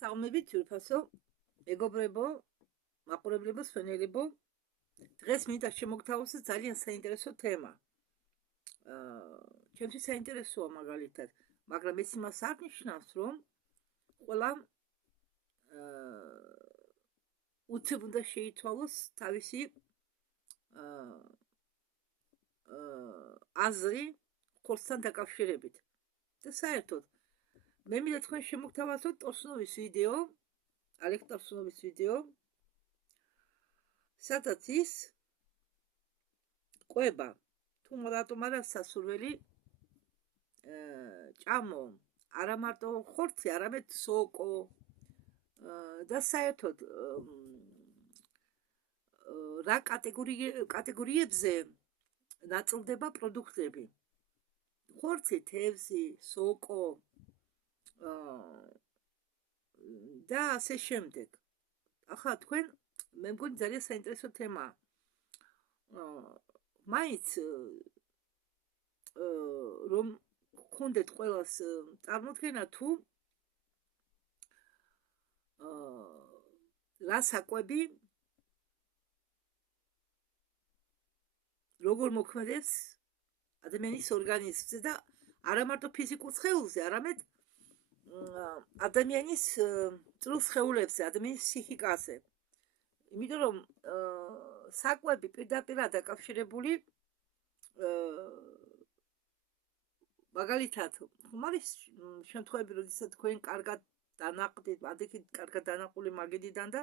საღამებით თურფასო, მეგობრებო, მაყურებლებო, სვენელებო, დღეს მინდა შემოგთავაზო ძალიან საინტერესო თემა. ჩემთვის საინტერესოა მაგალითად, მაგრამ ეს იმას არ ნიშნავს, რომ ყველა უცებ უნდა შეიცვალოს თავისი აზრი ხორცთან დაკავშირებით. და საერთოდ მე მინდა თქვენ შემოგთავაზოთ ტორსუნოვის ვიდეო, ალექ ტორსუნოვის ვიდეო, სადაც ის ყვება თუ რატომ არა სასურველი ჭამო არა მარტო ხორცი, არამედ სოკო და საერთოდ რა კატეგორიებზე ნაწილდება პროდუქტები. ხორცი, თევზი, სოკო და ასე შემდეგ. ახლა თქვენ მე მგონი ძალიან საინტერესო თემაა. მაინც რომ გქონდეთ ყველას წარმოდგენა თუ რა საკვები როგორ მოქმედებს ადამიანის ორგანიზმზე და არა მარტო ფიზიკურ სხეულზე, არამედ ადამიანის წვრილ სხეულებზე, ადამიანის ფსიქიკაზე. იმიტომ რომ საკვები პირდაპირ დაკავშირებული მაგალითად ხომ არის შემთხვევები, როდესაც თქვენ კარგად დანაყდით, ადექით კარგად დანაყული მაგიდიდან და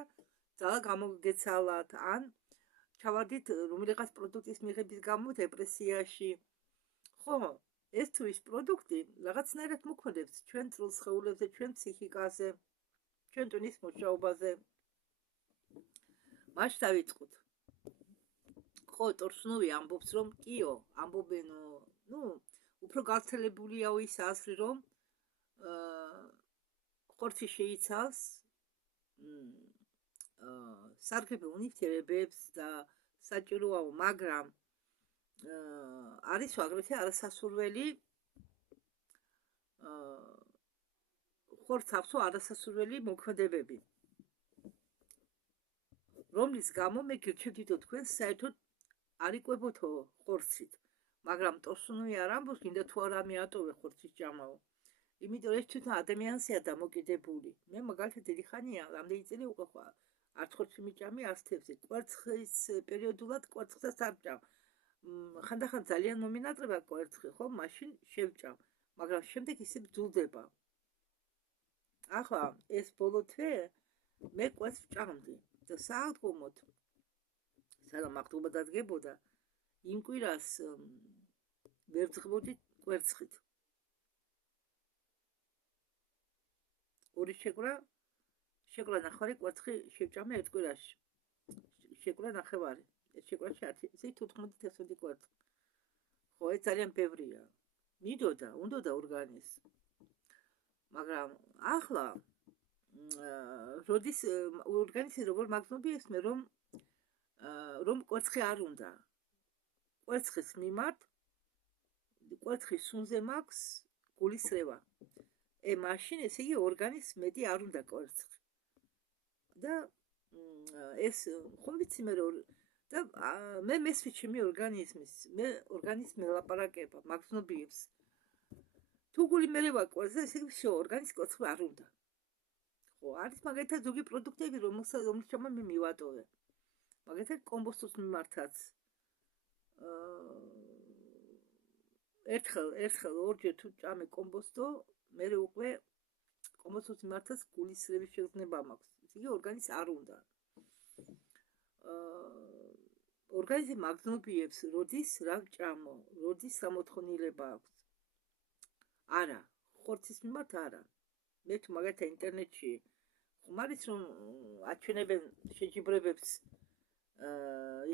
ძალა გამოგეცალათ, ან ჩავარდით რომელიღაც პროდუქტის მიღების გამო დეპრესიაში. ხო, ეს თუ ის პროდუქტი რაღაცნაირად მოქმედებს ჩვენ წვრილ სხეულებზე, ჩვენ ფსიქიკაზე, ჩვენ ტვინის მუშაობაზე. მაშინ დავიწყოთ. ხო, ტორსუნოვი ამბობს, რომ კიო, ამბობენო, უფრო გავრცელებულია ის აზრი, რომ ხორცი შეიცავს სარგებელ ნივთიერებებს და საჭიროა, მაგრამ არის აგრეთვე არასასურველი ხორცს აქვს არასასურველი მოქმედებები, რომლის გამო მე გირჩევდითო თქვენ საერთოდ არ იკვებოთო ხორცით, მაგრამ ტორსუნოვი არ ამბობს, გინდა თუ არა მიატოვე ხორცის ჭამაო. იმიტომ ეს თვითონ ადამიანზეა დამოკიდებული. მე მაგალითად დიდი ხანია, რამდენი წელი უკვე არც ხორცი მიჭამი, არც თევზი. კვერცხის პერიოდულად კვერცხსაც არ ჭამ. ხანდახან ძალიან მომინატრება კვერცხი, ხო, მაშინ შევჭამ, მაგრამ შემდეგ ისე ბძულდება. ახლა ეს ბოლო თვე მე კვერცხს ვჭამდი და საავტომოთ სანამ აღდგომა დადგებოდა, იმ კვირას ვერ ძღბოდი კვერცხით. ორი შეკრა ნახევარი კვერცხი შევჭამე ერთ კვირაში. შეკრა ნახევარი. ეს შეკვრაში 14-15 კვერცხი. ხო, ეს ძალიან ბევრია. უნდოდა ორგანიზმს. მაგრამ ახლა როდის ორგანიზმი როგორ მაგნობიებს მე რომ კვერცხი არ უნდა. კვერცხის მიმართ კვერცხის სუნზე მაქვს გულისრევა. მაშინ ესე იგი ორგანიზმს მეტი არ უნდა კვერცხი. და ეს ხომ ვიცი მე და მე მესვი ჩემი ორგანიზმის, მე ორგანიზმი ლაპარაკება, მაგზნობიებს. თუ გული მერე ვაკვერზე, ესე იგი всё, ორგანიზმს კვერცხი არ უნდა. ხო, არის მაგალითად ზოგი პროდუქტები, რომლის ჩამო მე მივატოვე. მაგალითად კომბოსტოს მიმართაც. ერთხელ ორჯერ თუ ჭამე კომბოსტო, მე უკვე კომბოსტოს მიმართაც გულისრევის შეგრძნება მაქვს. ესე იგი ორგანიზმს არ უნდა. ორგანიზმი მაგზნობიებს, როდის რა ვჭამო, როდის სამოთხოვნილება აქვს. არა, ხორცის მიმართ არა. მე თუ მაგალითად ინტერნეტში ხომ არის რომ აჩვენებენ შეჯიბრებებს,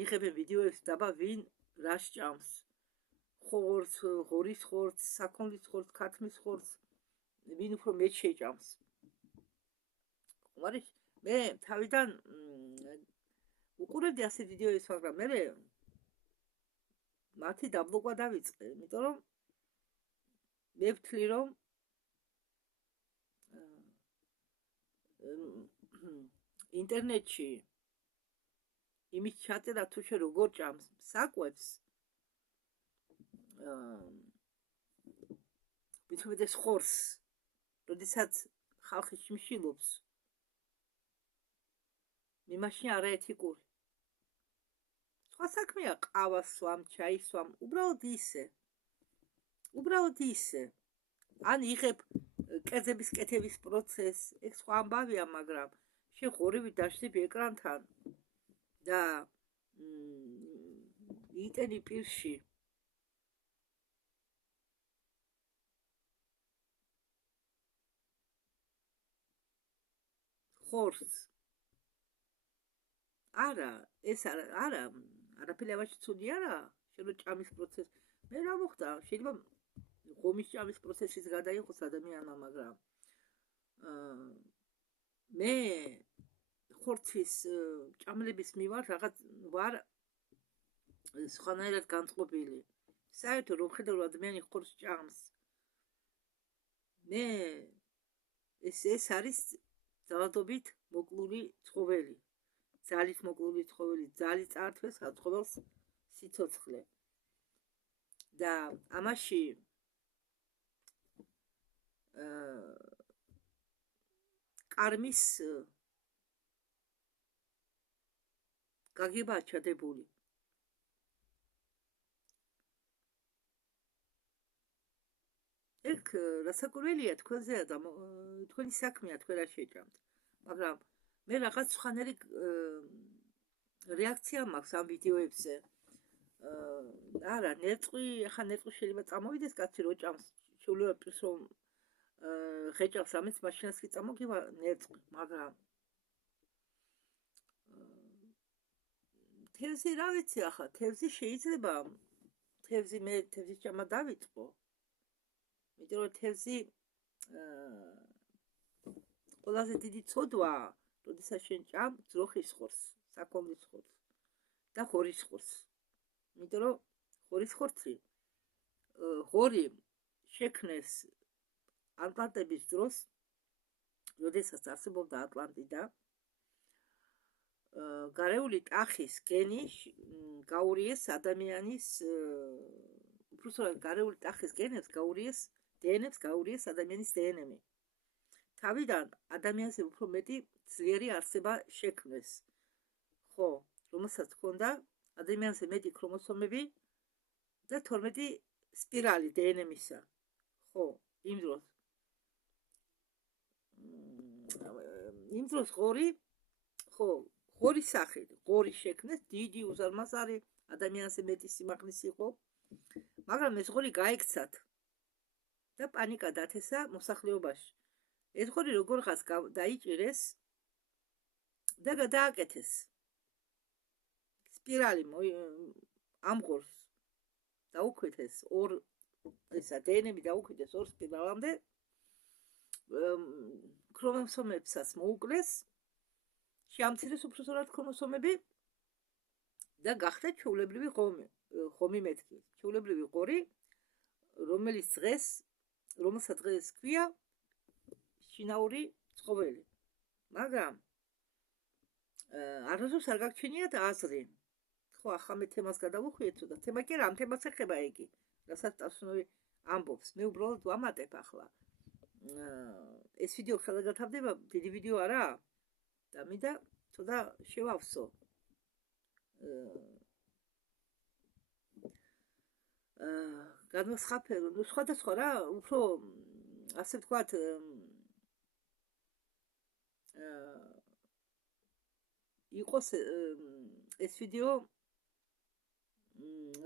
იღებენ ვიდეოებს, დაბა ვინ რა სჭამს. ხორცს, ღორის ხორცს, საქონლის ხორცს, ქათმის ხორცს, ვინ უფრო მეტ შეჭამს. ხომ არის მე თავიდან უყურებდი ასე ვიდეოებს, მაგრამ მე მათი დაბლოკვა დავიწყე, იმიტომ რომ მე ვთვლი რომ ინტერნეტში იმის ჩაწერა თუ შე როგორ ჭამს საკვებს მithumedes ხორს როდესაც ხალხი შიმშილობს მე მაშინ არაეთიკური სხვა საქმეა ყავას სვამ ჩაის სვამ უბრალოდ ისე ან იღებ კერძების კეთების პროცესს ეგ სხვა ამბავია მაგრამ შენ ღორივი დაშლები ეკრანთან და იტენი პირში ხორს არა ეს არა არაფერი ამაში ცუდი არა შენ ჭამის პროცესი მე რა მოხდა შეიძლება ღომის ჭამის პროცესის გადაიღოს ადამიანმა მაგრამ მე ხორცის ჭამლების მიმართ რაღაც ვარ სხვანაირად განწყობილი საერთოდ რომ ხედავ ადამიანი ხორცს ჭამს მე ეს არის ძალადობით მოკლული ცხოველი ძალით მოკლული ცხოველი ძალით წაართვეს ცხოველს სიცოცხლე და ამაში კარმის გაგება ჩადებული ეგ რასაკვირველია თქვენზეა და თქვენი საქმეა თქვენ რა შეჭამთ მაგრამ მე რაღაც სხვანაირი რეაქცია მაქვს ამ ვიდეოებზე არა ნერწყვი ახლა ნერწყვი შეიძლება წამოვიდეს კაცი რო ჭამს შეუძლია პირს რომ ღეჭავს ამის მაშინაც კი წამოგივა ნერწყვი მაგრამ თევზი რა ვიცი ახლა თევზი შეიძლება მე თევზის ჭამა დავიწყო იმიტომ რომ თევზი ყველაზე დიდი ცოდვაა როდესაც შენ ჭამ ძროხის ხორცს, საქონლის ხორცს და ღორის ხორცს. იმიტომ რომ ღორის ხორცი ღორი შექმნეს ატლანტების დროს, როდესაც არსებობდა ატლანტიდა, გარეული ტახის გენი გაურიეს ადამიანის უბრალოდ გარეული ტახის გენებს გაურიეს დნმ-ს გაურიეს ადამიანის დნმ-ი. თავიდან ადამიანზე უფრო მეტი ძლიერი არსება შექმნეს. ხო, რომელსაც ჰქონდა ადამიანზე მეტი ქრომოსომები და 12 სპირალი დნმ-ისა. ხო, იმ დროს ღორი, ხო, ღორის სახით, ღორი შექმნეს, დიდი უზარმაზარი ადამიანზე მეტი სიმაღლის იყო, მაგრამ ეს ღორი გაიქცათ და პანიკა დათესა მოსახლეობაში. ეს ღორი როგორღაც დაიჭირეს და გადააკეთეს. სპირალი ამ ღორს დაუკვეთეს ორ ესა დნმ-ი დაუკვეთეს ორ სპირალამდე ქრომოსომებსაც მოუკლეს შეამცირეს უბრალოდ ქრომოსომები და გახდა ჩვეულებრივი ხომი მეთქი ჩვეულებრივი ღორი რომელსაც დღეს ქვია შინაური ცხოველი მაგრამ არასდროს არ გაგჩენიათ აზრი ხო ახლა მე თემას გადავუხვიეთ ცოტა თემა კი რა ამ თემას ეხება იგი რასაც ტასუნოვი ამბობს მე უბრალოდ ვამატებ ახლა ეს ვიდეო ხელა გათავდება დიდი ვიდეო არა და მინდა ცოტა შევავსო განვასხაფერო ნუ სხვადასხვა რა უფრო ასე ვთქვათ იყოს ეს ვიდეო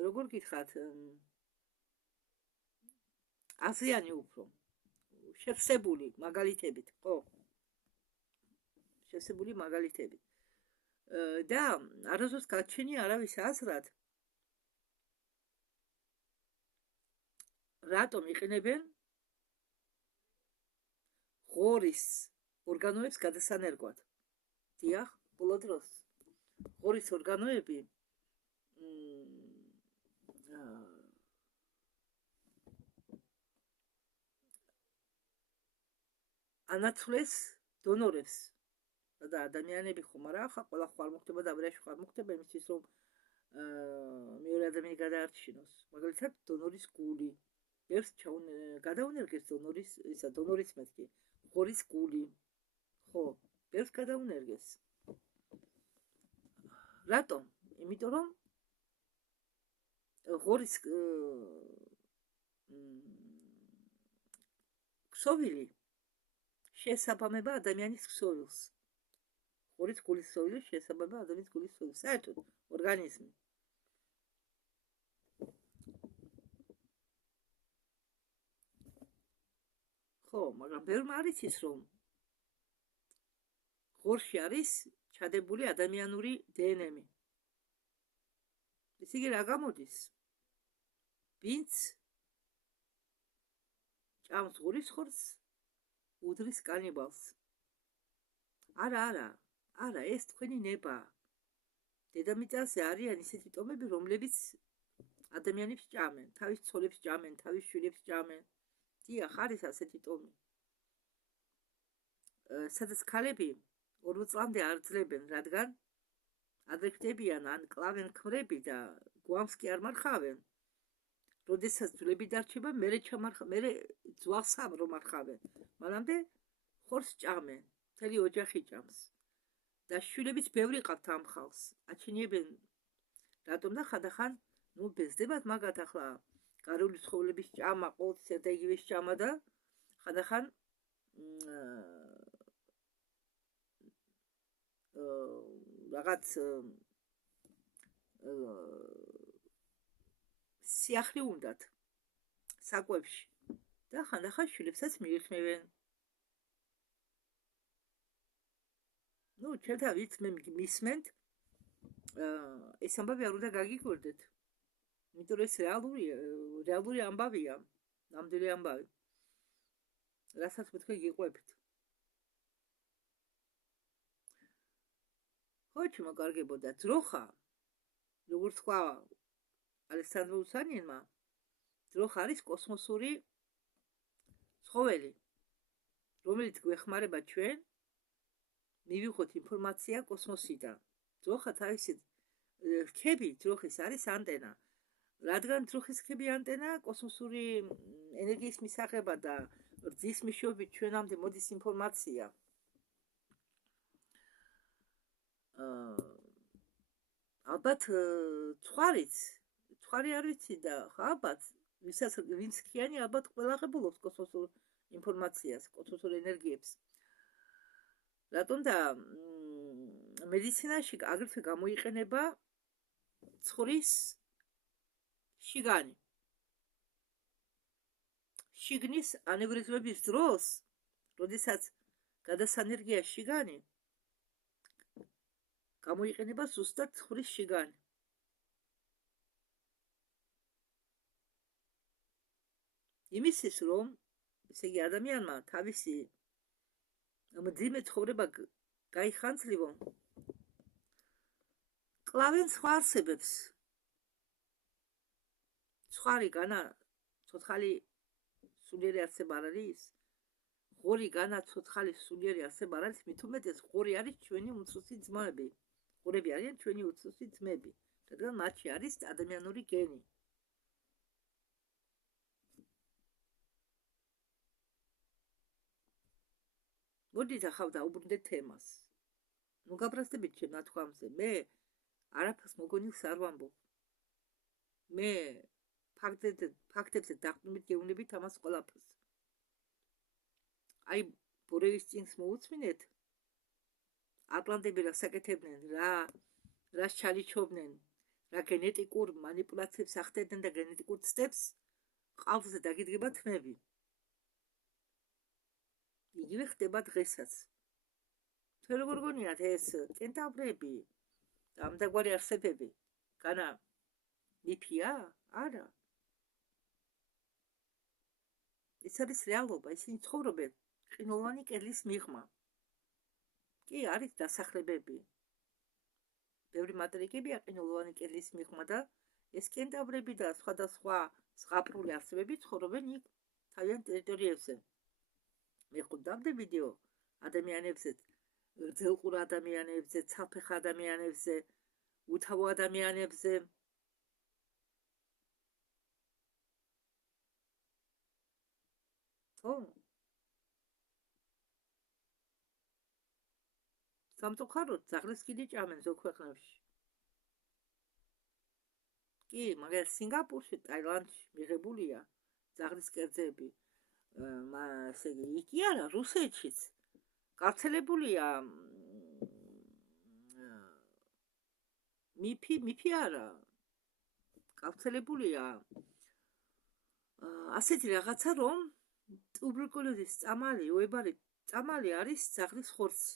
როგორ გითხრათ აზიანი უფრო შევსებული მაგალითებით ხო შევსებული მაგალითებით და არასდროს გაჩენია არავის აზრად რატომ იყენებენ ღორის ორგანოებს გადასანერგვად დიახ ბოლო დროს ღორის ორგანოები ანაცვლეს დონორებს და ადამიანები ხომ არა ხა ყველა ხარ მოხდება და აბრიაში ხარ მოხდება იმისთვის რომ მეორე ადამიანი გადაარჩინოს. მაგალითად დონორის გული. ერთს გადაუნერგეს დონორის ისა დონორის მეთქი. ღორის გული. ხო, ერთს გადაუნერგეს. რატომ? იმიტომ რომ ღორის ქსოვილი შეესაბამება ადამიანის ქსოვილს. ღორის გულის ქსოვილი შეესაბამება ადამიანის გულის ქსოვილს. საერთოდ ორგანიზმი. ხო, მაგრამ ბევრმა არ იცის რომ ღორში არის ჩადებული ადამიანური დნმ. ესე იგი რა გამოდის? ვინც ჭამს ღურის ხორცს, უდრის კანიბალს. არა, ეს თქვენი ნება. დედამიწაზე არიან ისეთი ტომები, რომლებიც ადამიანებს ჭამენ, თავის ცოლებს ჭამენ, თავის შვილებს ჭამენ. დიახ, არის ასეთი ტომი. სადაც ქალები 40 წლამდე არ ძლებენ, რადგან ადრე ხდებიან ან კლავენ ქმრები და გვამს კი არ მარხავენ. როდესაც ძვლები დარჩება, მერე ძვალს რომ მარხავენ. მანამდე ხორცს ჭამენ, მთელი ოჯახი ჭამს. და შვილებიც ბევრი ყავთ ამ ხალხს. აჩინებენ რატომ და ხანდახან ბეზდებათ მაგათ ახლა გარეული ცხოველების ჭამა, ყოველთვის ერთ და იგივე ჭამა და ხანდახან რაღაც სიახლე უნდათ საკვებში და ხანდახან შვილებსაც მიირთმევენ. ჩემთან ვით მე მისმენთ ეს ამბავი არ უნდა გაგიკვირდეთ. იმიტომ რომ ეს რეალური ამბავია, ნამდვილი ამბავი. რასაც მეთქვი გიყვებით. ხო, შემოგარგებოდა ძროხა, როგორც თქვა ალექსანდრე უსანინმა, ძროხა არის კოსმოსური ცხოველი, რომელიც გვეხმარება ჩვენ მივიღოთ ინფორმაცია კოსმოსიდან. ძროხა თავისი რქები, ძროხის არის ანტენა. რადგან ძროხის რქები ანტენა კოსმოსური ენერგიის მისაღებად და რძის მეშვეობით ჩვენამდე მოდის ინფორმაცია. ალბათ ცხვარი არ ვიცი და ალბათ ვინც ქიანი ალბათ ყველა ღებულობს კოსმოსურ ინფორმაციას, კოსმოსურ ენერგიებს. რატომ და მედიცინაში აგრეთვე გამოიყენება ცხრის შიგანი. შიგნის ანევრიზმების დროს, როდესაც გადასანერგია შიგანი, გამოიყენება ზუსტად ცხრის შიგანი. იმისთვის რომ, ესე იგი ადამიანმა თავისი მძიმე ცხოვრება გაიხანძლებო, კლავენ სხვა არსებებს. ცხვარი განა ცოცხალი სულიერი არსება არ არის, ღორი განა ცოცხალი სულიერი არსება არ არის, მით უმეტეს ღორი არის ჩვენი უმცროსი ძმები. ღორები არიან ჩვენი უმცროსი ძმები, რადგან მათში არის ადამიანური გენი. მოდით ახლა დაუბრუნდეთ თემას. გაბრაზდებით ჩემ ნათქვამზე, მე არაფერს მოგონილს არ ვამბობ. მე ფაქტებზე დაყრდნობით გეუბნებით ამას ყველაფერს. აი, ბორევის წინს მოუწმინეთ, ატლანტები რა საკეთებდნენ, რას ჩალიჩობდნენ, რა გენეტიკურ მანიპულაციებს ახდენდნენ და გენეტიკურ ცდებს, ყავზე დაგიდგება თმები. იგივე ხდება დღესაც. თქვენ როგორ გონიათ ეს კენტავრები და ამდაგვარი არსებები განა მიფია? არა. ეს არის რეალობა, ისინი ცხოვრობენ ყინულოვანი კედლის მიღმა. კი, არის დასახლებები. ბევრი მატერიკებია ყინულოვანი კედლის მიღმა და ეს კენტავრები და სხვადასხვა ზღაპრული არსებები ცხოვრობენ იქ თავიანთ ტერიტორიებზე. მე ხვდავდი ვიდეო ადამიანებზე გრძელყურ ადამიანებზე, ცალფეხ ადამიანებზე, უთავო ადამიანებზე. ხო? სამწუხაროდ ძაღლის კიდე ჭამენ ზოგ ქვეყნებში. კი, მაგრამ სინგაპურში, ტაილანდში მიღებულია ძაღლის კერძები. ესე იგი, იქ არა, რუსეთშიც გავრცელებულია მიფი არა. გავრცელებულია ასეთი რაღაცა, რომ ტუბერკულოზის წამალი, უებარი წამალი არის ძაღლის ხორცი.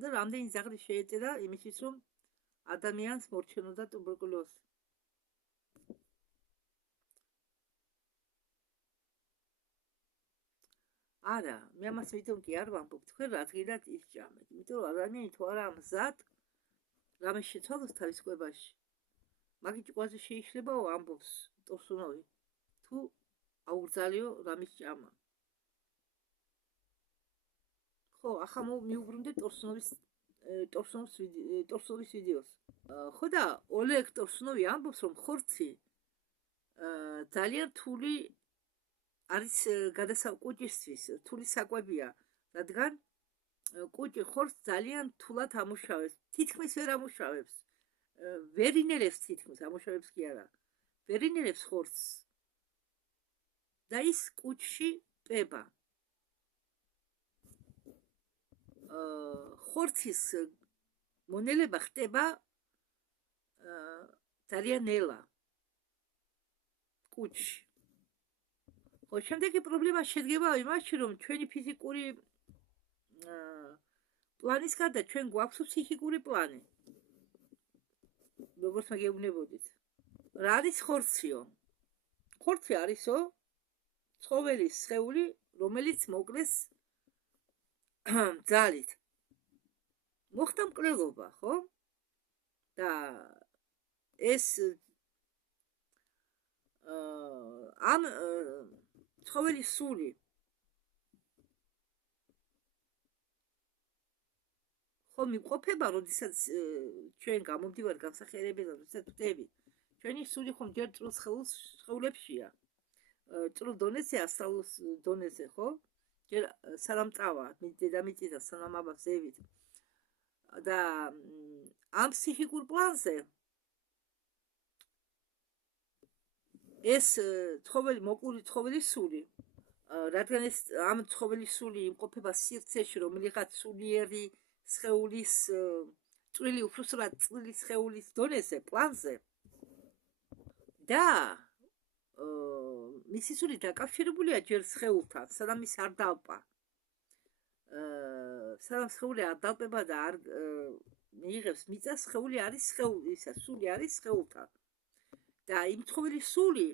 და რამდენი ძაღლი შეეწერა იმისთვის, რომ ადამიანს მორჩენოდა ტუბერკულოზი. არა, მე ამას ვიტომ კი არ ვამბობ, თქვენ რადგანაც ისჭამეთ, იმიტომ რომ ადამიანი თუ არა მზად რამე შეცვალოს თავის კვებაში. მაგით ყვაზე შეიშლებაო ამბობს ტორსუნოვი, თუ აუგრძალიო რამის ჭამა. ხო, ახლა მიუბრუნდეთ ტორსუნოვის ვიდეოს. ხო და ოლეგ ტორსუნოვი ამბობს, რომ ხორცი ძალიან რთული არის კუჭისთვის, რთული საკვებია, რადგან კუჭი ხორცს ძალიან რთულად ამუშავებს, თითქმის ვერ ამუშავებს. ვერ ინერებს თითქმის, ამუშავებს კი არა. ვერ ინერებს ხორცს. და ის კუჭში პება. ხორცის მონელება ხდება ძალიან ნელა კუჭში. ხო, შემდეგი პრობლემა შედგება იმაში, რომ ჩვენი ფიზიკური პლანის გარდა ჩვენ გვაქვს ფსიქიკური პლანი. როგორც მოგეუბნებოდით. რა არის ხორციო? ხორცი არისო ცხოველის სხეული, რომელიც მოკლეს ძალით. მოხდა მკვლელობა, ხო? და ეს ამ ცხოველის სული ხო მიყოფება, როდესაც ჩვენ გამომდივართ გამსახიერებიდან, როდესაც ვტევით. ჩვენი სული ხომ ჯერ წვრილ სხეულებშია. წვრილ დონეზე, ასწავლოს დონეზე, ხო? ჯერ სანამ წავა, დედამიწის და სანამ აბა ზევით. და ამ ფსიქიკურ პლანზე ეს მოკლული ცხოველის სული, რადგან ეს ამ ცხოველის სული იმყოფება სივრცეში, რომელიღაც სულიერი სხეულის წვრილი, უბრალოდ წვრილი სხეულის დონეზე, პლანზე და მისი სული დაკავშირებულია ჯერ სხეულთან, სანამ ის არ დალპა. სანამ სხეული არ დალპება და არ მიიღებს მიწას, სხეული არის სული არის სხეულთან. და იმ ცხოველის სული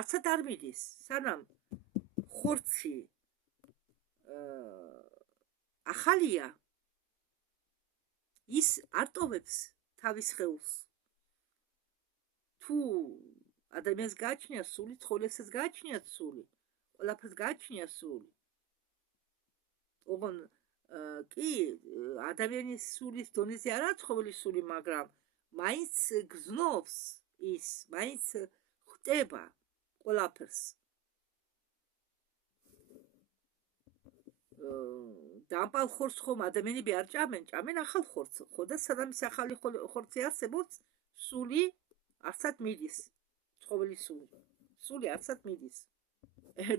არცად არ მიდის, სანამ ხორცი ახალია, ის არ ტოვებს თავის სხეულს. თუ ადამიანს გააჩნია სული, ცხოველებსაც გააჩნია სული, ყველაფერს გააჩნია სული. ოღონ კი ადამიანის სულის დონეზე არა ცხოველის სული, მაგრამ მაინც გზნობს ის, მაინც ხვდება ყველაფერს. დამპალ ხორცს ხომ ადამიანები არ ჭამენ, ჭამენ ახალ ხორცს, ხო და სანამ ის ახალი ხორცი არსებობს, სული არცად მიდის, ცხოველის სული არცად მიდის.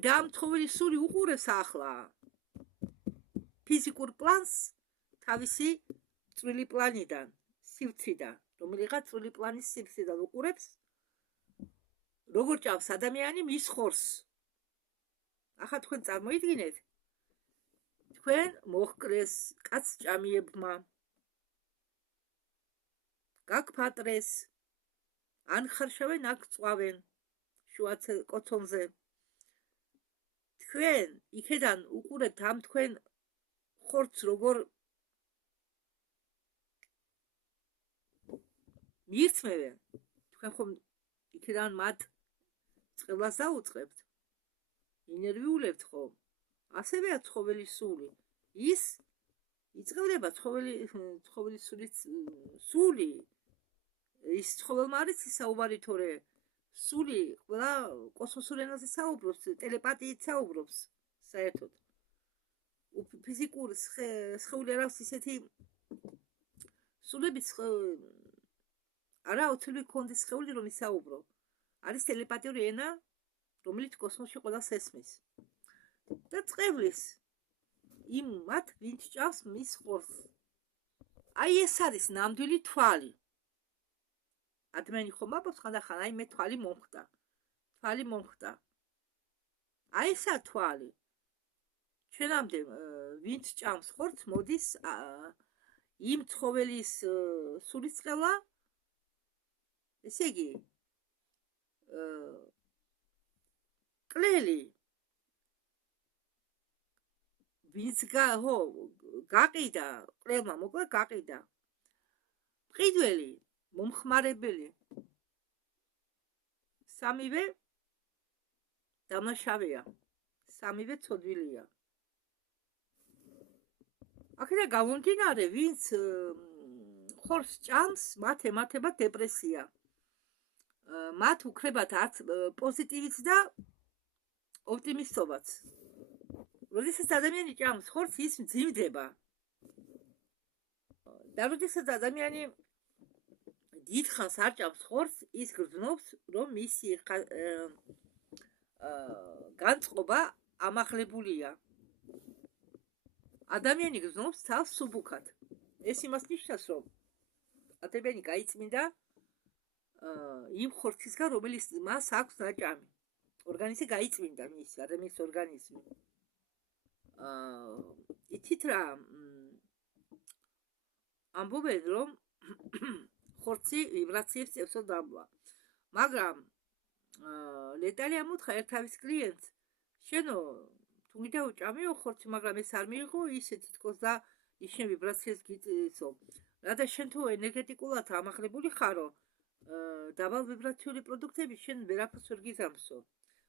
და ამ ცხოველის სული უყურებს ახლა ფიზიკურ პლანს თავისი წვრილი პლანიდან, სივრციდან, რომელიღაც წვრილი პლანის სივრციდან უყურებს, როგორ ჭამს ადამიანი მის ხორცს. ახლა თქვენ წარმოიდგინეთ, თქვენ მოჰკრეს კაცჭამიებმა, გაგფატრეს, ან ხარშავენ აქ წვავენ შუა კოცონზე. თქვენ იქედან უყურებთ ამ თქვენ ხორცს როგორ მიირთმევენ, თქვენ ხომ იქედან მათ წყლას დაუწყებთ, ინერვიულებთ ხომ, ასევეა ცხოველის სული. ის იწყებდება ცხოველის სული. ის ცხოველმა არის საუბარი, თორე სული ყველა კოსმოსურ ენაზე საუბრობს, ტელეპათიით საუბრობს საერთოდ. ფიზიკურ სხეული არ აქვს ისეთი სულებიც არა აუცილებლად გქონდეს სხეული, რომ ისაუბრო. არის ტელეპათიური ენა, რომელიც კოსმოსში ყველას ესმის. და წყევლის იმ მათ ვინც ჭამს მის ხორცს. აი ეს არის ნამდვილი თვალი. ადამიანი ხომ აბობს ხანდახან, აი მე თვალი მომხდა. აი ესა თვალი. ჩვენამდე ვინც ჭამს ხორცს, მოდის იმ ცხოველის სულის წყევლა, ესე იგი კლელი ვინც გაყიდა, ყლელმა მოკლა გაყიდა. მყიდველი, მომხმარებელი, სამივე დამნაშავეა, სამივე ცოდვილია. აქედან გამომდინარე, ვინც ხორცს ჭამს, მათ ემართება დეპრესია. მათ უქრებათ არც პოზიტივიც და ოპტიმისტობაც. როდესაც ადამიანი ჭამს ხორცს, ის მძიმდება. და როდესაც ადამიანი დიდხანს არ ჭამს ხორცს, ის გრძნობს, რომ მისი განწყობა ამაღლებულია. ადამიანი გრძნობს თავს სუბუქად. ეს იმას ნიშნავს, რომ ადამიანი გაიწმინდა იმ ხორცისგან, რომელიც მას აქვს დაჭამი. ორგანიზმი გაიწმინდა მისი ადამიანის ორგანიზმი. ითით რა ამბობენ, რომ ხორცი ვიბრაციებს წევსო დამბლა. მაგრამ ლეტალი ამოთხა ერთ თავის კლიენტს, შენო თუ მინდა უჭამიო ხორცი, მაგრამ ეს არ მიიღო, ისე თითქოს და ის შენ ვიბრაციებს გიწისო. რადა შენ თუ ენერგეტიკულად ამაღლებული ხარო, დაბალ ვიბრაციული პროდუქტები შენ ვერაფერს ვერ გიზამსო.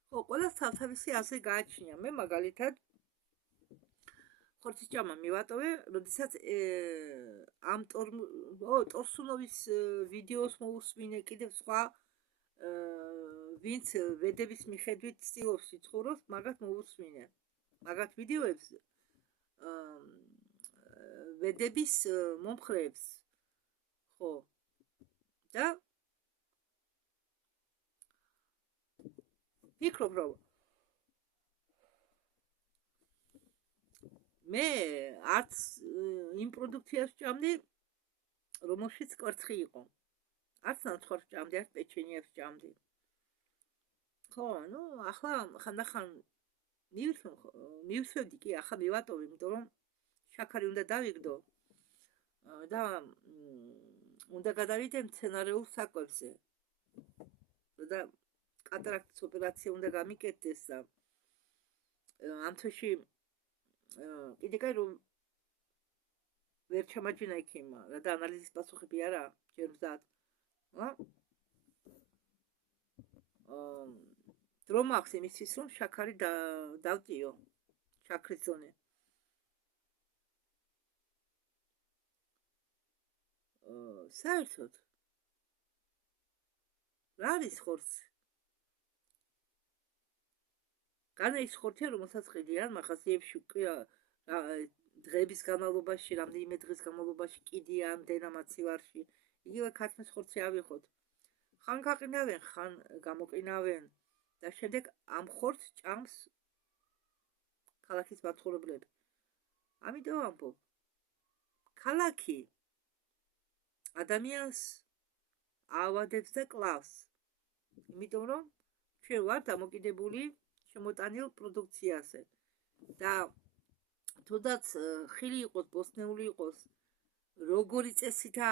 ხო, ყველას თავთავისი აზრი გააჩნია. მე მაგალითად ხორცის ჭამა მივატოვე, როდესაც ამ ტორსუნოვის ვიდეოს მოусმინე, კიდევ სხვა ვინც ვედების მიხედვით ცდილობს იცხოვროს, მაგათ მოусმინე. მაგათ ვიდეოებს ვედების მომხრეებს. ხო. და ფიქრობ, რომ მე არც იმ პროდუქციას ჭამდი, რომელშიც კვერცხი იყო. არც ნაცხვარს ჭამდი, არც პეჩენიებს ჭამდი. ხო, ნუ ახლა ხანდახან მივსვევდი კი, ახლა მივატოვე, იმიტომ რომ შაქარი უნდა დავიგდო და უნდა გადავიდე მცენარეულ საკვებზე. და კატარაქტის ოპერაცია უნდა გამიკეთდეს და ამ თვეში კიდე კაი რომ ვერ ჩამაჯინა იქიმა, და ანალიზის პასუხები არა, ჯერ მზად. დრო მაქვს იმისთვის, რომ შაქარი დავწიო, შაქრის ზონე. საერთოდ რა არის ხორცი? განა ის ხორცია, რომელსაც ყიდიან მაღაზიებში დღეების განმავლობაში, რამდენიმე დღის განმავლობაში კიდიან დენამაცივარში. იგივე ქათმის ხორცი ავიღოთ. ხან გაყინავენ, ხან გამოყინავენ და შემდეგ ამ ხორცს ჭამს ქალაქის მაცხოვრებლები. ამიტომ ამბობ, ქალაქი ადამიანს ავადებს და კლავს. იმიტომ რომ ჩვენ ვართ დამოკიდებული შემოტანილ პროდუქციაზე. და თუნდაც ხილი იყოს, ბოსტნეული იყოს, როგორი წესითა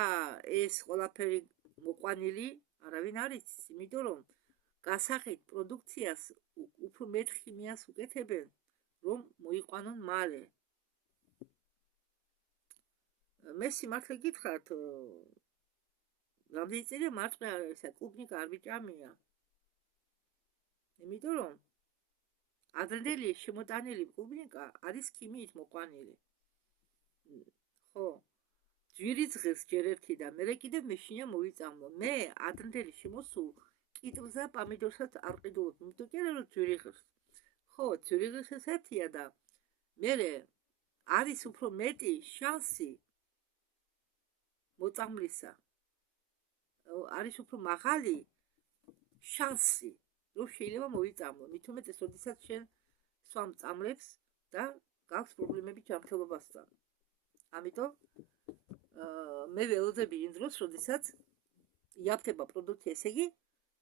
ეს ყველაფერი მოყვანილი, არავინ არ იცის, იმიტომ რომ გასაღით პროდუქციას უფრო მეტ ხიმიას უკეთებენ, რომ მოიყვანონ მალე. მე სიმართლე გითხრათ, რამდენი წელი მარტყე ესა კლუბნიკა არ ვიჭამია. იმიტომ რომ ადრინდელი შემოტანილი კლუბნიკა არის ქიმიით მოყვანილი. ხო, ძვირის ღირს ჯერ ერთი და მე კიდევ მეშინია მოვიწამლო. მე ადრინდელი შემოსულ კიტბზა და პამიდორსაც არ ყიდულობ, იმიტომ კი არა რომ ძვირი ღირს. ხო, ძვირი ღირს ეს ერთია და მე არის უფრო მეტი შანსი მოწამლისა. არის უფრო მაღალი შანსი, რომ შეიძლება მოვიწამლო. მით უმეტეს, როდესაც შენ სვამ წამლებს და გაქვს პრობლემები ჯანმრთელობასთან. ამიტომ მე ველოდები იმ დროს, როდესაც იაფთება პროდუქტი, ესე იგი,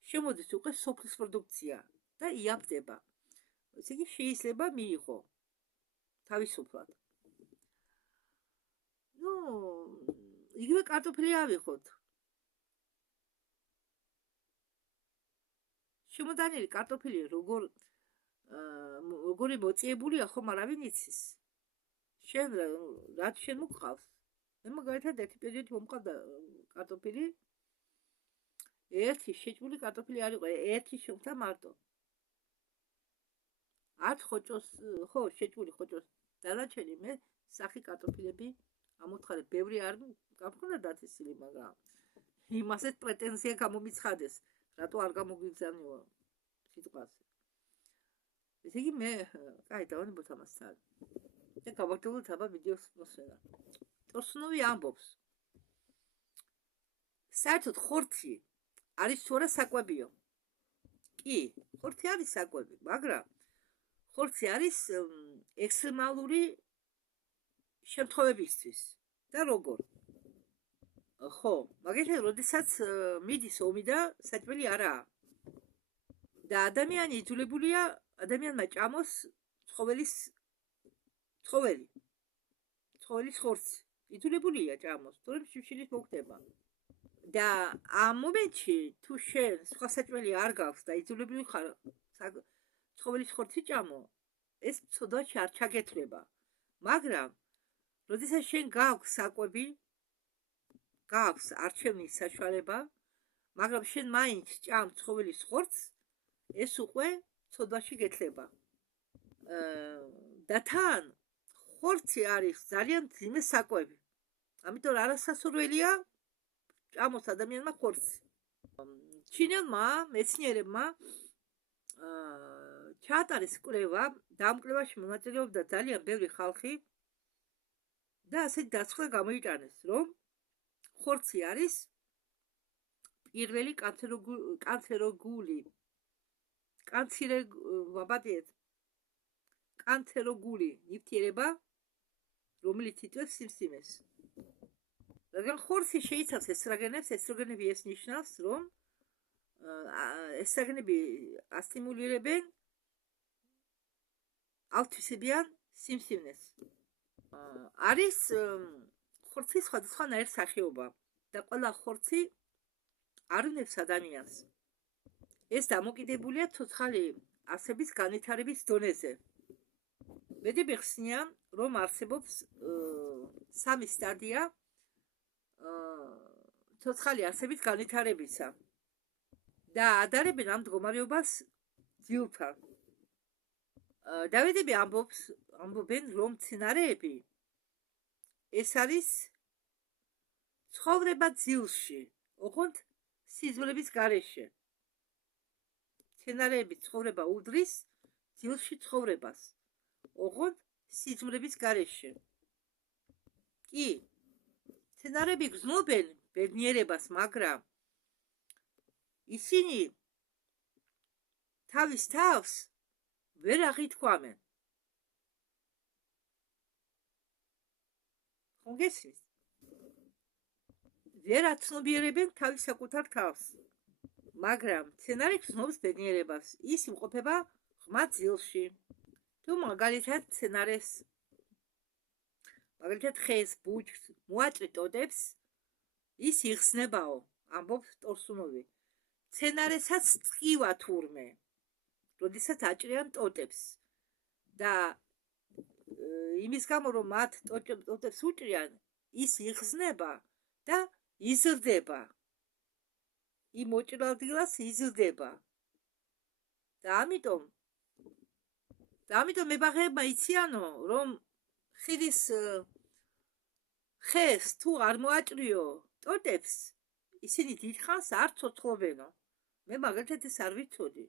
შემოდის უკვე სოფლის პროდუქცია და იაფთება. ესე იგი, შეიძლება მიიღო თავისუფლად. იგივე კარტოფილი ავიღოთ. შემოდანილი კარტოფილი როგორი მოწიებულია, ხომ არავინ იცის. შენ რაც შენ მოგყავს. მე მაგალითად ერთი პერიოდი მომყავდა კარტოფილი. ერთი შეჭმული კარტოფილი არ იყო, ერთი შემთა მარტო. არც ხოჭოს, ხო, შეჭმული ხოჭოს დანარჩენი მე სახი კარტოფილები ამოთხარებ, ბევრი არ გამქონდა დაწესილი, მაგრამ იმასაც პრეტენზია გამომიცხადეს, რატო არ გამოგვიგზავნიო სიტყვაზე. ესე იგი მე, კაი, დავანებოთ ამასთან. და გავაგრძელოთ აბა ვიდეოს მოსვენა. ტორსუნოვი ამბობს, საერთოდ ხორცი არის თუ არა საკვებიო? კი, ხორცი არის საკვები, მაგრამ ხორცი არის ექსტრემალური შემთხვევებისთვის. და როგორ? ხო, მაგალითად, როდესაც მიდის ომი და საჭმელი არაა. და ადამიანი იძულებულია ადამიანმა ჭამოს ცხოველის ხორცი. იძულებულია ჭამოს, თორემ შიმშილით მოხდება. და ამ მომენტში თუ შენ სხვა საჭმელი არ გაქვს და იძულებული ხარ ცხოველის ხორცი ჭამო, ეს ცოდვაში არ ჩაგეთვლება. მაგრამ როდესაც შენ გაქვს საკვები, გაქვს არჩევნის საშუალება, მაგრამ შენ მაინც ჭამ ცხოველის ხორცს, ეს უკვე ცოდვაში გეთლება. და თან ხორცი არის ძალიან მძიმე საკვები. ამიტომ არასასურველია ჭამოს ადამიანმა ხორცი. ჩინელმა მეცნიერებმა ჩაატარეს კვლევა, და ამ კვლევაში მონაწილეობდა ძალიან ბევრი ხალხი და ასეთი დასკვნა გამოიტანეს, რომ ხორცი არის პირველი კანცეროგული ნივთიერება, რომელიც იწვევს სიმსივნეს. რადგან ხორცი შეიცავს ესტროგენებს, ესტროგენები ეს ნიშნავს, რომ ესტროგენები ასტიმულირებენ ავთვისებიან სიმსივნეს. არის ხორცის სხვადასხვანაირი სახეობა და ყველა ხორცი არ უნებს ადამიანს. ეს დამოკიდებულია ცოცხალი არსების განვითარების დონეზე. მედები ხსნიან, რომ არსებობს სამი სტადია ცოცხალი არსების განვითარებისა და ადარებენ ამ მდგომარეობას ძილთან. დავიდები ამბობენ, რომ მცენარეები ეს არის ცხოვრება ძილში, ოღონდ სიზმრების გარეშე. მცენარეები ცხოვრება უდრის ძილში ცხოვრებას, ოღონდ სიზმრების გარეშე. კი, მცენარეები გრძნობენ ბედნიერებას, მაგრამ ისინი თავის თავს ვერ აღითქვამენ. ხომ გესმის? ვერ აცნობიერებენ თავის საკუთარ თავს. მაგრამ მცენარე გრძნობს ბედნიერებას, ის იმყოფება ღრმა ძილში. თუ მაგალითად მცენარეს, მაგალითად ხეს, ბუჩქს მოაჭრი ტოტებს, ის იხსნებაო, ამბობს ტორსუნოვი. მცენარესაც წკივა თურმე, როდესაც აჭრიან ტოტებს და იმის გამო, რომ მათ ტოტებს უჭრიან, ის იხსნება და იზრდება. იმ მოჭრილ ადგილას იზრდება. და ამიტომ და ამიტომ მებაღეებმა იციანო, რომ ხიდის ხეს თუ არ მოაჭრიო ტოტებს, ისინი დიდხანს არ ცოცხლობენო. მე მაგალითად ეს არ ვიცოდი.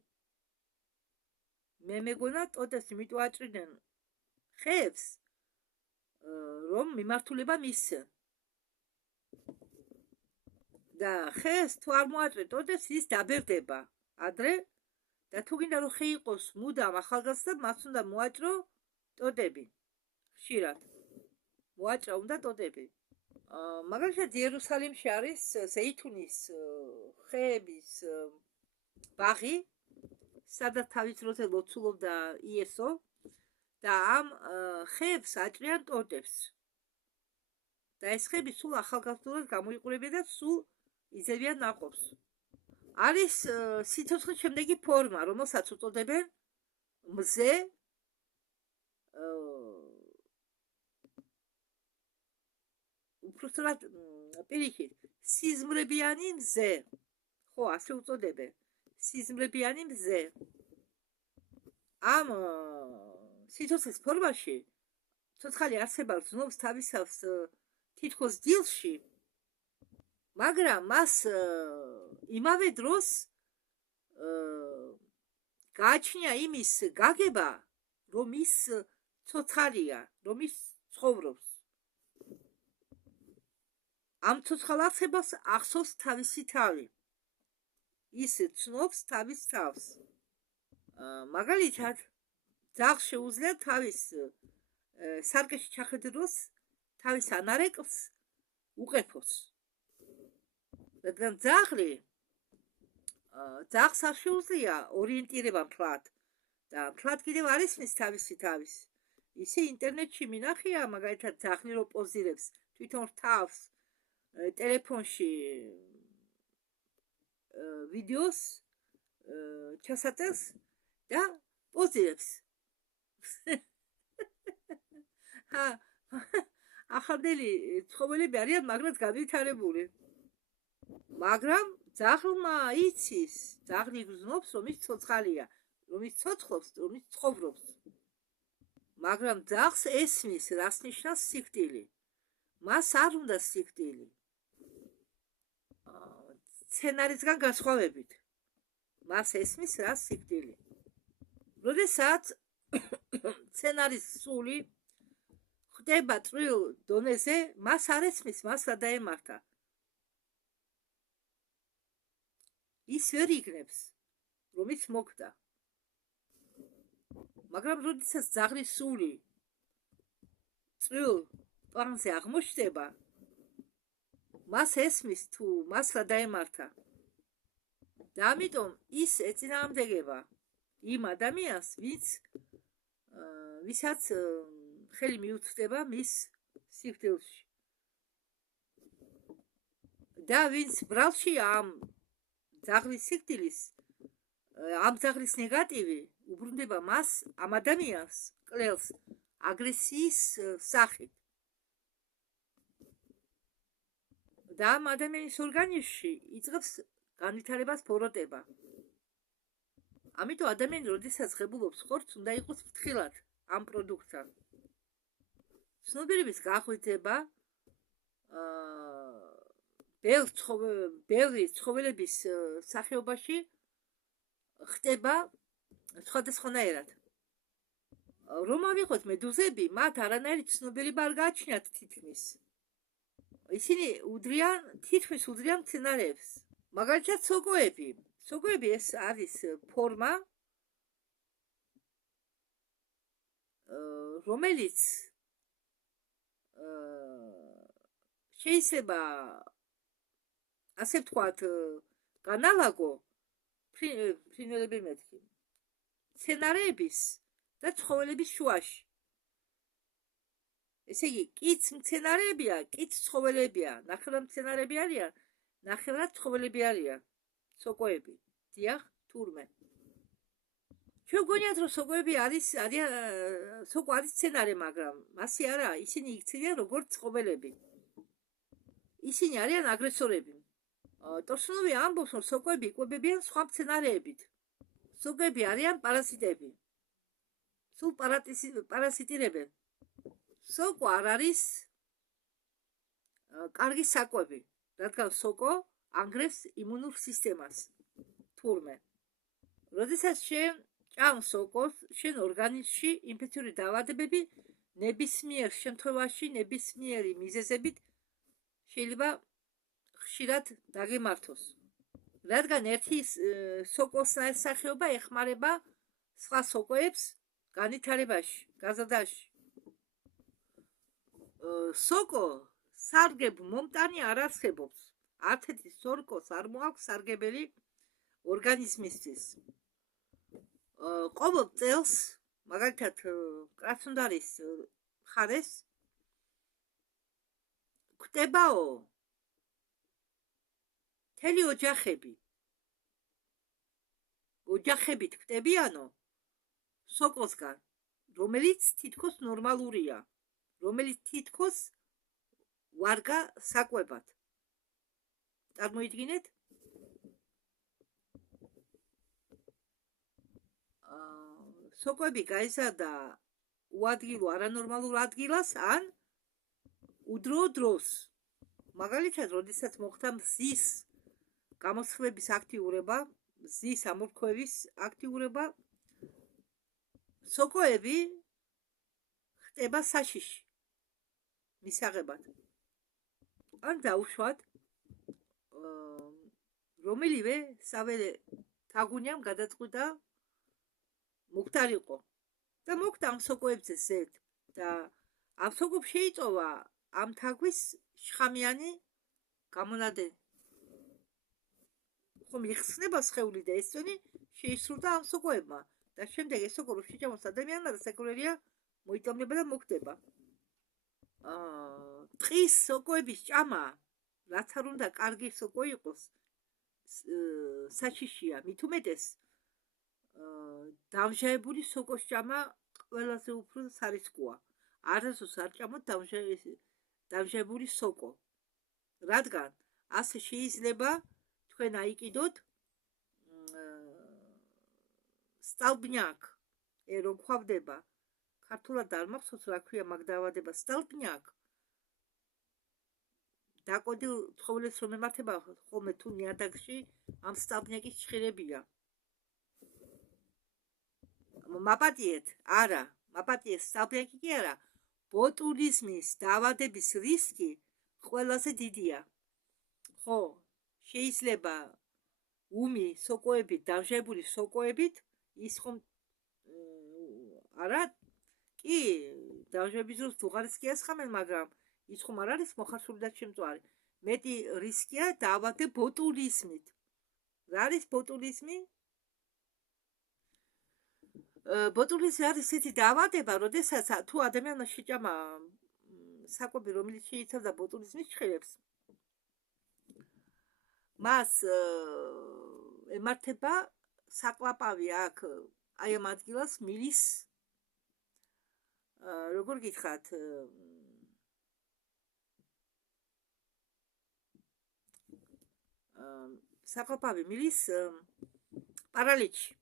მე მეგონა ტოტებს იმიტომ აჭრიდნენ ხეებს, რომ მიმართულება მისცენ. და ხეს თუ არ მოაჭრე ტოტებს, ის დაბერდება ადრე და თუ გინდა რომ ხე იყოს მუდამ ახალგაზრდა, მას უნდა მოაჭრო ტოტები. ხშირად მოაჭრა უნდა ტოტები. მაგალითად იერუსალიმში არის ზეითუნის ხეების ბაღი, სადაც თავის დროზე ლოცულობდა იესო და ამ ხეებს აჭრიან ტოტებს. და ეს ხეები სულ ახალგაზრდულად გამოიყურებიან და სულ იძებიან ნაყოფს. არის სიცოცხლის შემდეგი ფორმა, რომელსაც უწოდებენ მზე, უბრალოდ პირიქით, სიზმრებიანი მზე. ხო, ასე უწოდებენ. სიზმრებიანი მზე. ამ სიცოცხლის ფორმაში ცოცხალი არსება გრძნობს თავისავს თითქოს დილში, მაგრამ მას იმავე დროს გააჩნია იმის გაგება, რომ ის ცოცხალია, რომ ის ცხოვრობს. ამ ცოცხალ არსებას ახსოვს თავისი თავი. ის ცნობს თავის თავს. მაგალითად, ძაღლს შეუძლია თავის სარკეში ჩახედროს თავის ანარეკლს უყეფოს. რადგან ძაღლს არ შეუძლია ორიენტირება მთლად და მთლად კიდევ არ ისმის თავისი თავის. ისე ინტერნეტში მინახია, მაგალითად ძაღლი რო პოზირებს თვითონ თავს ტელეფონში ვიდეოს ჩასაწერს და პოზირებს. ახალდელი ცხოველები არიან მაგრად განვითარებული. მაგრამ ძაღლმა იცის, ძაღლი გრძნობს, რომ ის ცოცხალია, რომ ის ცოცხლობს, რომ ის ცხოვრობს. მაგრამ ძაღლს ესმის, რას ნიშნავს სიკვდილი. მას არ უნდა სიკვდილი. სცენარისგან განსხვავებით. მას ესმის, რას სიკვდილი. როდესაც სცენარის სული ხდება წვრილ დონეზე, მას არ ესმის, მას რა დაემართა. ის ვერ იგნებს, რომ ის მოკვდა. მაგრამ როდესაც ძაღლის სული წვრილ პლანზე აღმოჩნდება, მას ესმის თუ მას რა დაემართა. და ამიტომ ის ეწინააღმდეგება იმ ადამიანს, ვისაც ხელი მიუწვდება მის სიკვდილში. და ვინც ბრალშია ამ ძაღლის სიკვდილის, ამ ძაღლის ნეგატივი უბრუნდება მას, ამ ადამიანს, კლელს აგრესიის სახით. და ამ ადამიანის ორგანიზმში იწყებს განვითარებას ფოროტება. ამიტომ ადამიანი, როდესაც ღებულობს ხორცს, უნდა იყოს ფრთხილად ამ პროდუქტთან. ცნობიერების გახვეწება ბევრი ცხოველების სახეობაში ხდება სხვადასხვანაირად. რომ ავიღოთ მედუზები, მათ არანაირი ცნობიერება არ გააჩნიათ თითქმის. ისინი თითქმის უდრიან მცენარეებს. მაგალითად, სოკოები. სოკოები ეს არის ფორმა, რომელიც შეიძლება ასე ვთქვათ, განალაგო ფრინველები მეთქი მცენარეების და ცხოველების შუაში. ესე იგი, კიც მცენარეებია, კიც ცხოველებია, ნახევრად მცენარეები არიან, ნახევრად ცხოველები არიან. სოკოები. დიახ, თურმე. ჩვენ გონიათ, რომ სოკოები სოკო არის მცენარე, მაგრამ მასე არა, ისინი იქცევიან როგორც ცხოველები. ისინი არიან აგრესორები. ტორსუნოვი ამბობს, რომ სოკოები იკვებებიან სხვა მცენარეებით. სოკოები არიან პარაზიტები. სულ პარასიტირებენ. სოკო არ არის კარგი საკვები, რადგან სოკო ანგრევს იმუნურ სისტემას. თურმე როდესაც შენ ჭამს სოკოს, შენ ორგანიზმში ინფექციური დაავადებები ნებისმიერ შემთხვევაში, ნებისმიერი მიზეზებით შეიძლება ხშირად დაგემართოს. რადგან ერთი სოკოს სახეობა ეხმარება სხვა სოკოებს განვითარებაში, გაზრდაში. სოკო სარგებ მომტანი არ არსებობს. არც ერთი სოკოს არ მოაქვს სარგებელი ორგანიზმისთვის. ყოველ წელს, მაგალითად, კრასნოდარის მხარეს გვხვდებაო მთელი ოჯახებით გვხვდებიანო სოკოსგან, რომელიც თითქოს ნორმალურია, რომელიც თითქოს ვარგა საკვებად. წარმოიდგინეთ? სოკოები გაიზარდა უადგილო არანორმალურ ადგილას ან უდრო დროს. მაგალითად, როდესაც მოხდა მზის გამოსხივების აქტიურება, მზის ამორქვევის აქტიურება, სოკოები ხდება საშიში მისაღებად. ან დაუშვათ რომელივე საველე თაგუნიამ გადაწყვიტა მუქდარიყო და მოხდა ამ სოკოებზე ზედ და ამ სოკოებს შეიწოვა ამ თაგვის შხამიანი გამონადენი. ხომ იხსნება სხეული და ესწონი შეისრულდა ამ სოკოებმა და შემდეგ ეს სოკო რო შეჭამოს ადამიანმა და საკურელია მოიწამნება და მოხდება. ტყის სოკოების ჭამა, რაც არ უნდა კარგი სოკო იყოს, საშიშია. მით უმეტეს დამჟაებული სოკოს ჭამა ყველაზე უფრო სარისკოა. არასდროს არ ჭამოთ დამჟაებული სოკო, რადგან ასე შეიძლება თქვენ აიყიდოთ სტალპნიაკ, რომ ხვავდება. ქართულად არ მახსოვს რა ქვია მაგ დაავადება, სტალპნიაკ. დაკოდილ ცხოველებს რომ ემართება ხოლმე თუ ნიადაგში, ამ სტალპნიაკის ჭხირებია. მაპატიეთ, არა, მაპატიეთ სტალპნიაკი კი არა, ბოტულიზმის დაავადების რისკი ყველაზე დიდია. ხო, შეიძლება უმი სოკოებით, დამჟაებული სოკოებით, ის ხომ არა, კი, დამჟაების დროს დუღარს კი ასხამენ, მაგრამ ის ხომ არ არის მოხარშული და შემწვარი. მეტი რისკია დაავადე ბოტულიზმით. რა არის ბოტულიზმი? ბოტულიზმი არის ესეთი დაავადება, როდესაც თუ ადამიანმა შეჭამა საკვები, რომელიც შეიცავდა ბოტულიზმის ჭხირებს, მას ემართება საკლაპავი აქ, აი ამ ადგილას მილის, როგორ გითხრათ, საკლაპავი მილის პარალიჩი.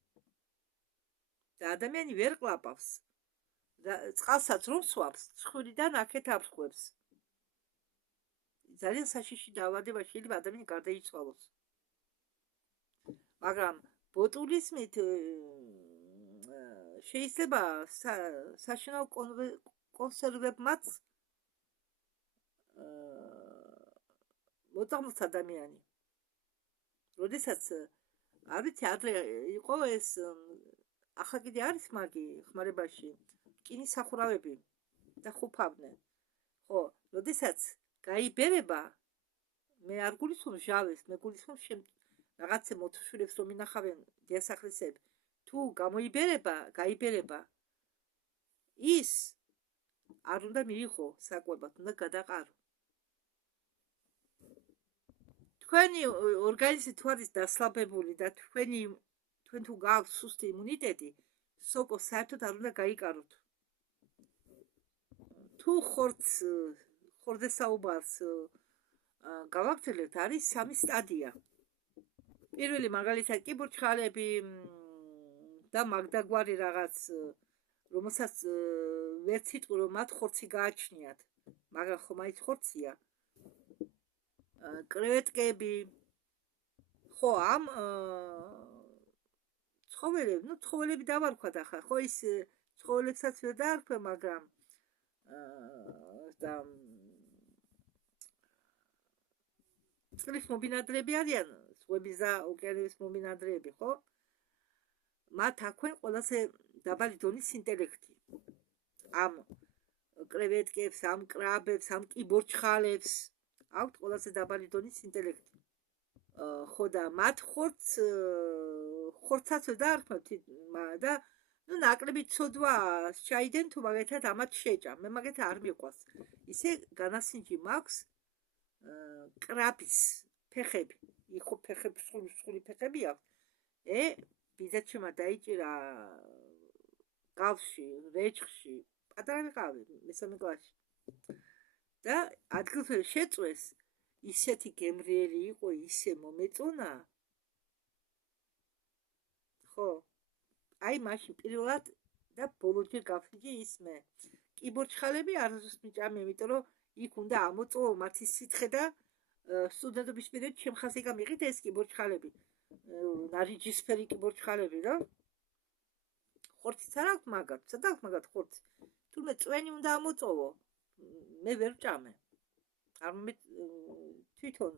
და ადამიანი ვერ კლაპავს. წყალსაც რომ სვავს, ცხვირიდან აქეთ აფრხვებს. ძალიან საშიში დაავადება, შეიძლება ადამიანი გარდაიცვალოს. მაგრამ ბოტულიზმით შეიძლება საშინაო კონსერვებმაც მოწამლოს ადამიანი. როდესაც არ ვიცი, ადრე იყო ეს, ახლა კიდე არის მაგი ხმარებაში, რკინის სახურავები და ხუფავდნენ. ხო, როდესაც გაიბერება, მე არ გულისხმობ ჟავეს, მე გულისხმობ რაღაცე მოთხოვნებს რომ ინახავენ დიასახლისები. თუ გაიბერება, ის არ უნდა მიიღო საკვებად, უნდა გადაყარო. თქვენი ორგანიზმი თუ არის დასლაბებული და თქვენ თუ გააქვთ სუსტი იმუნიტეტი, სოკო საერთოდ არ უნდა გაიკაროთ. თუ ხორცე საუბარს გავაგრძელებთ, არის 3 სტადია. პირველი მაგალითად კიბურჩხალები და მაგდაგვარი რაღაც რომელსაც ვერც იტყვი რომ მათ ხორცი გააჩნიათ, მაგრამ ხომ აი ხორცია. კრევეტკები, ხო ამ ცხოველები დავარქვათ ახლა, ხო ის ცხოველებსაც ვერ დაარქვე, მაგრამ და წყლის მომბინადრეები არიან, ზღვების და ოკეანეების მომბინადრეები, ხო? მათ აქვენ ყველაზე დაბალი დონის ინტელექტი. ამ კრევეტკებს, ამ კრაბებს, ამ კიბორჩხალებს აქვთ ყველაზე დაბალი დონის ინტელექტი. ხო და მათ ხორცაც ვერ დაარქმევთ და ნაკლები ცოდვა ჩაიდენ თუ მაგალითად ამათ შეჭამ. მე მაგალითად არ მიყვარს. ისე განასინჯი მაქვს კრაბის ფეხები. იქ ფეხები სული ფეხები აქვს. ბიძაჩემა დაიჭირა ყავში, რეჩხში, პატარა ვიყავი მესამე კლასში. და ადგილზე შეწვეს, ისეთი გემრიელი იყო, ისე მომეწონა. ხო, აი მაშინ პირველად და ბოლოჯერ გავხიჯე ის მე. კიბორჩხალები არასდროს მიჭამე, იმიტომ რომ იქ უნდა ამოწოვო მათი სითხე და სტუდენტობის პერიოდში ჩემ ხაზზე გამიყიდა ეს კიბორჩხალები. ნარინჯისფერი კიბორჩხალები რა. ხორციც არ აქვს მაგათ, სადა აქვს მაგათ ხორცი. თუმცა წვენი უნდა ამოწოვო. მე ვერ ვჭამე. არ თვითონ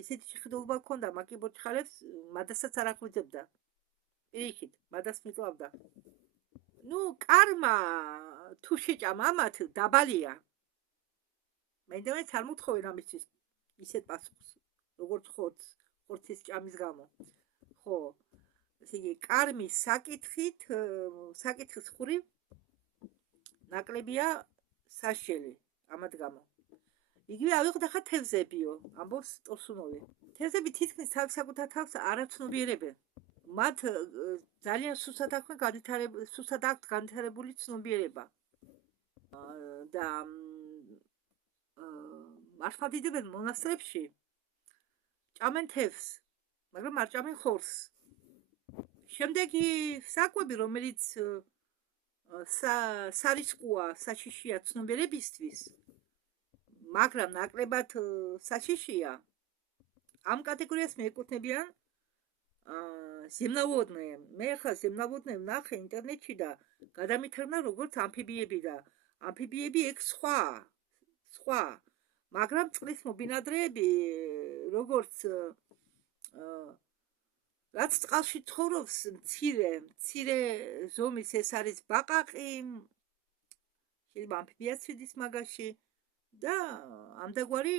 ისეთი შეხედულობა მქონდა მაგ კიბორჩხალებს, მადასაც არ აღვიძებდა. პირიქით, მადას მიკლავდა. კარმა თუ შეჭამა ამათ დაბალია. მაინდამაინც არ მოთხოვენ ამისთვის ისეთ პასუხს, როგორც ხორცის ჭამის გამო. ხო, ესე იგი, კარმის საკითხის ხური ნაკლებია სასჯელი ამათ გამო. იგივე ავიღოთ ახლა თევზებიო, ამბობს ტორსუნოვი. თევზები თითქმის საკუთარ თავს არ აცნობიერებენ. მათ ძალიან სუსტად აქვთ განვითარებული ცნობიერება. და მართლმადიდებენ მონასტრებში ჭამენ თევზს, მაგრამ არ ჭამენ ხორცს. შემდეგი საკვები, რომელიც სარისკოა, საშიშია ცნობიერებისთვის, მაგრამ ნაკლებად საშიშია, ამ კატეგორიას მიეკუთვნებიან ზემნავოდნე. მე ხა ზემნავოდნე ვნახე ინტერნეტში და გადამითრნა როგორც ამფიბიები და ამფიბიები ეგ სხვა, მაგრამ წყლის მომბინადრეები როგორც რაც წყალში ცხოვრობს მცირე ზომის, ეს არის ბაყაყი, შეიძლება ამფიბიაც შედის მაგაში და ამდაგვარი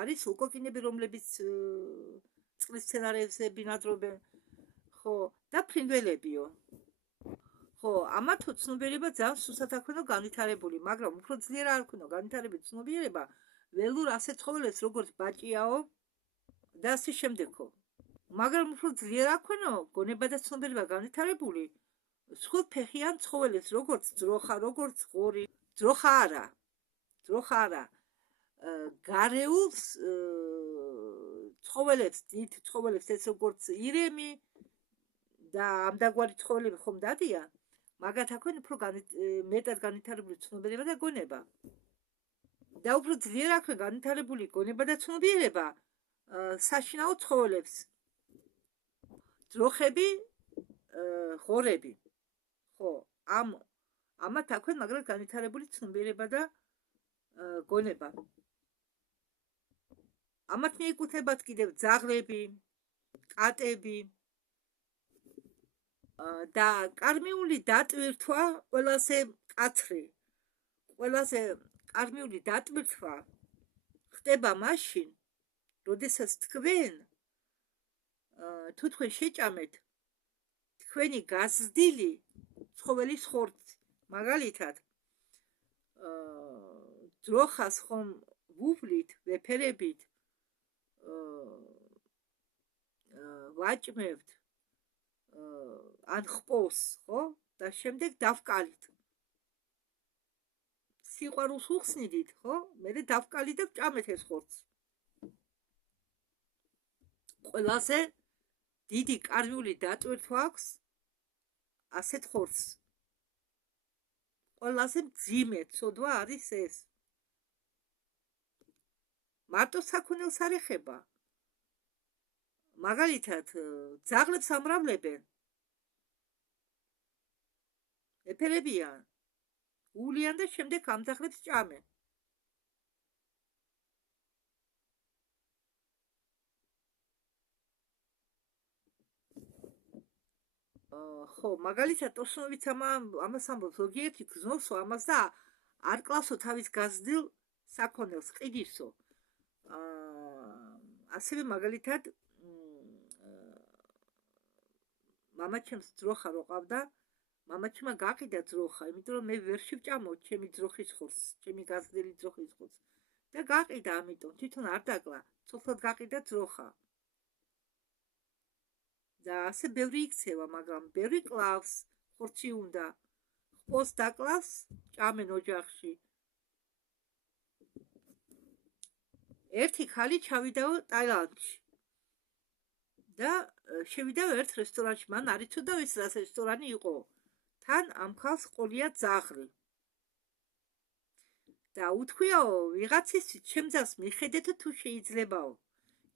არის უკოკინები, რომლებიც წყლის მცენარეებზე ბინადრობენ, ხო, და ფრინველებიო. ხო, ამათ ცნობიერება ძალიან სუსტად აქვთ განვითარებული, მაგრამ უფრო ძლიერ არ აქვთ განვითარებული ცნობიერება ველურ ასეთ ცხოველებს, როგორც ბაჭიაო და ასე შემდეგო. მაგრამ უფრო ძლიერ აქვთ გონება და ცნობიერება განვითარებული სხულფეხიან ცხოველებს, როგორც ძროხა, როგორც ღორი. ძროხა არა. გარეულ ცხოველებს, დიდ ცხოველებს, ეს როგორც ირემი და ამდაგვარი ცხოველები ხომ დადიან, მაგათ აქვენ უფრო მეტად განვითარებული ცნობიერება და გონება. და უფრო ძლიერ აქვენ განვითარებული გონება და ცნობიერება საშინაო ცხოველებს. ძროხები, ღორები. ხო, ამათ აქვენ მაგრამ განვითარებული ცნობიერება და გონება. ამათ მიეკუთვნებათ კიდევ ძაღლები, კატები და კარმიული დატვირთვა ყველაზე მკაცრი. ყველაზე კარმიული დატვირთვა ხდება მაშინ, როდესაც თქვენ თუ თქვენ შეჭამეთ თქვენი გაზრდილი ცხოველის ხორცი. მაგალითად, ძროხას ხომ ვუვლით, ვეფერებით, ვაჭმევთ, ან ხპოს, ხო? და შემდეგ დავკალით. სიყვარულს უხსნიდით, ხო? მერე დავკალით და ვჭამეთ ეს ხორცი. ყველაზე დიდი კარმიული დატვირთვა აქვს ასეთ ხორცს. ყველაზე მძიმე ცოდვა არის ეს. მარტო საქონელს არ ეხება. მაგალითად, ძაღლებს ამრავლებენ. ეფერებიან. ულიან და შემდეგ ამ ძაღლებს ჭამენ. ხო, მაგალითად, ტოსნობიც ამას ამბობს, ზოგიერთი გზნოსო ამას და არ კლავსო თავის გაზრდილ საქონელს, ყიდისო. ასევე მაგალითად, მამაჩემს ძროხა რო ყავდა, მამაჩემ გაყიდა ძროხა, იმიტომ რომ მე ვერ შევჭამო ჩემი ძროხის ხორცს, ჩემი გაზრდილი ძროხის ხორცს. და გაყიდა ამიტომ, თვითონ არ დაკლა, ცოცხლად გაყიდა ძროხა. და ასე ბევრი იქცევა, მაგრამ ბევრი კლავს, ხორცი უნდა. ხბოს დაკლავს, ჭამენ ოჯახში. ერთი ხალი ჩავიდაო ტაილანდში. და შევიდაო ერთ რესტორანში, მან არ იცოდა ის რა რესტორანი იყო. თან ამ ხალს ყოლია ძაღლი. და უთქვიაო ვიღაცისთვის ჩემ ძაღლს მიხედეთ თუ შეიძლებაო.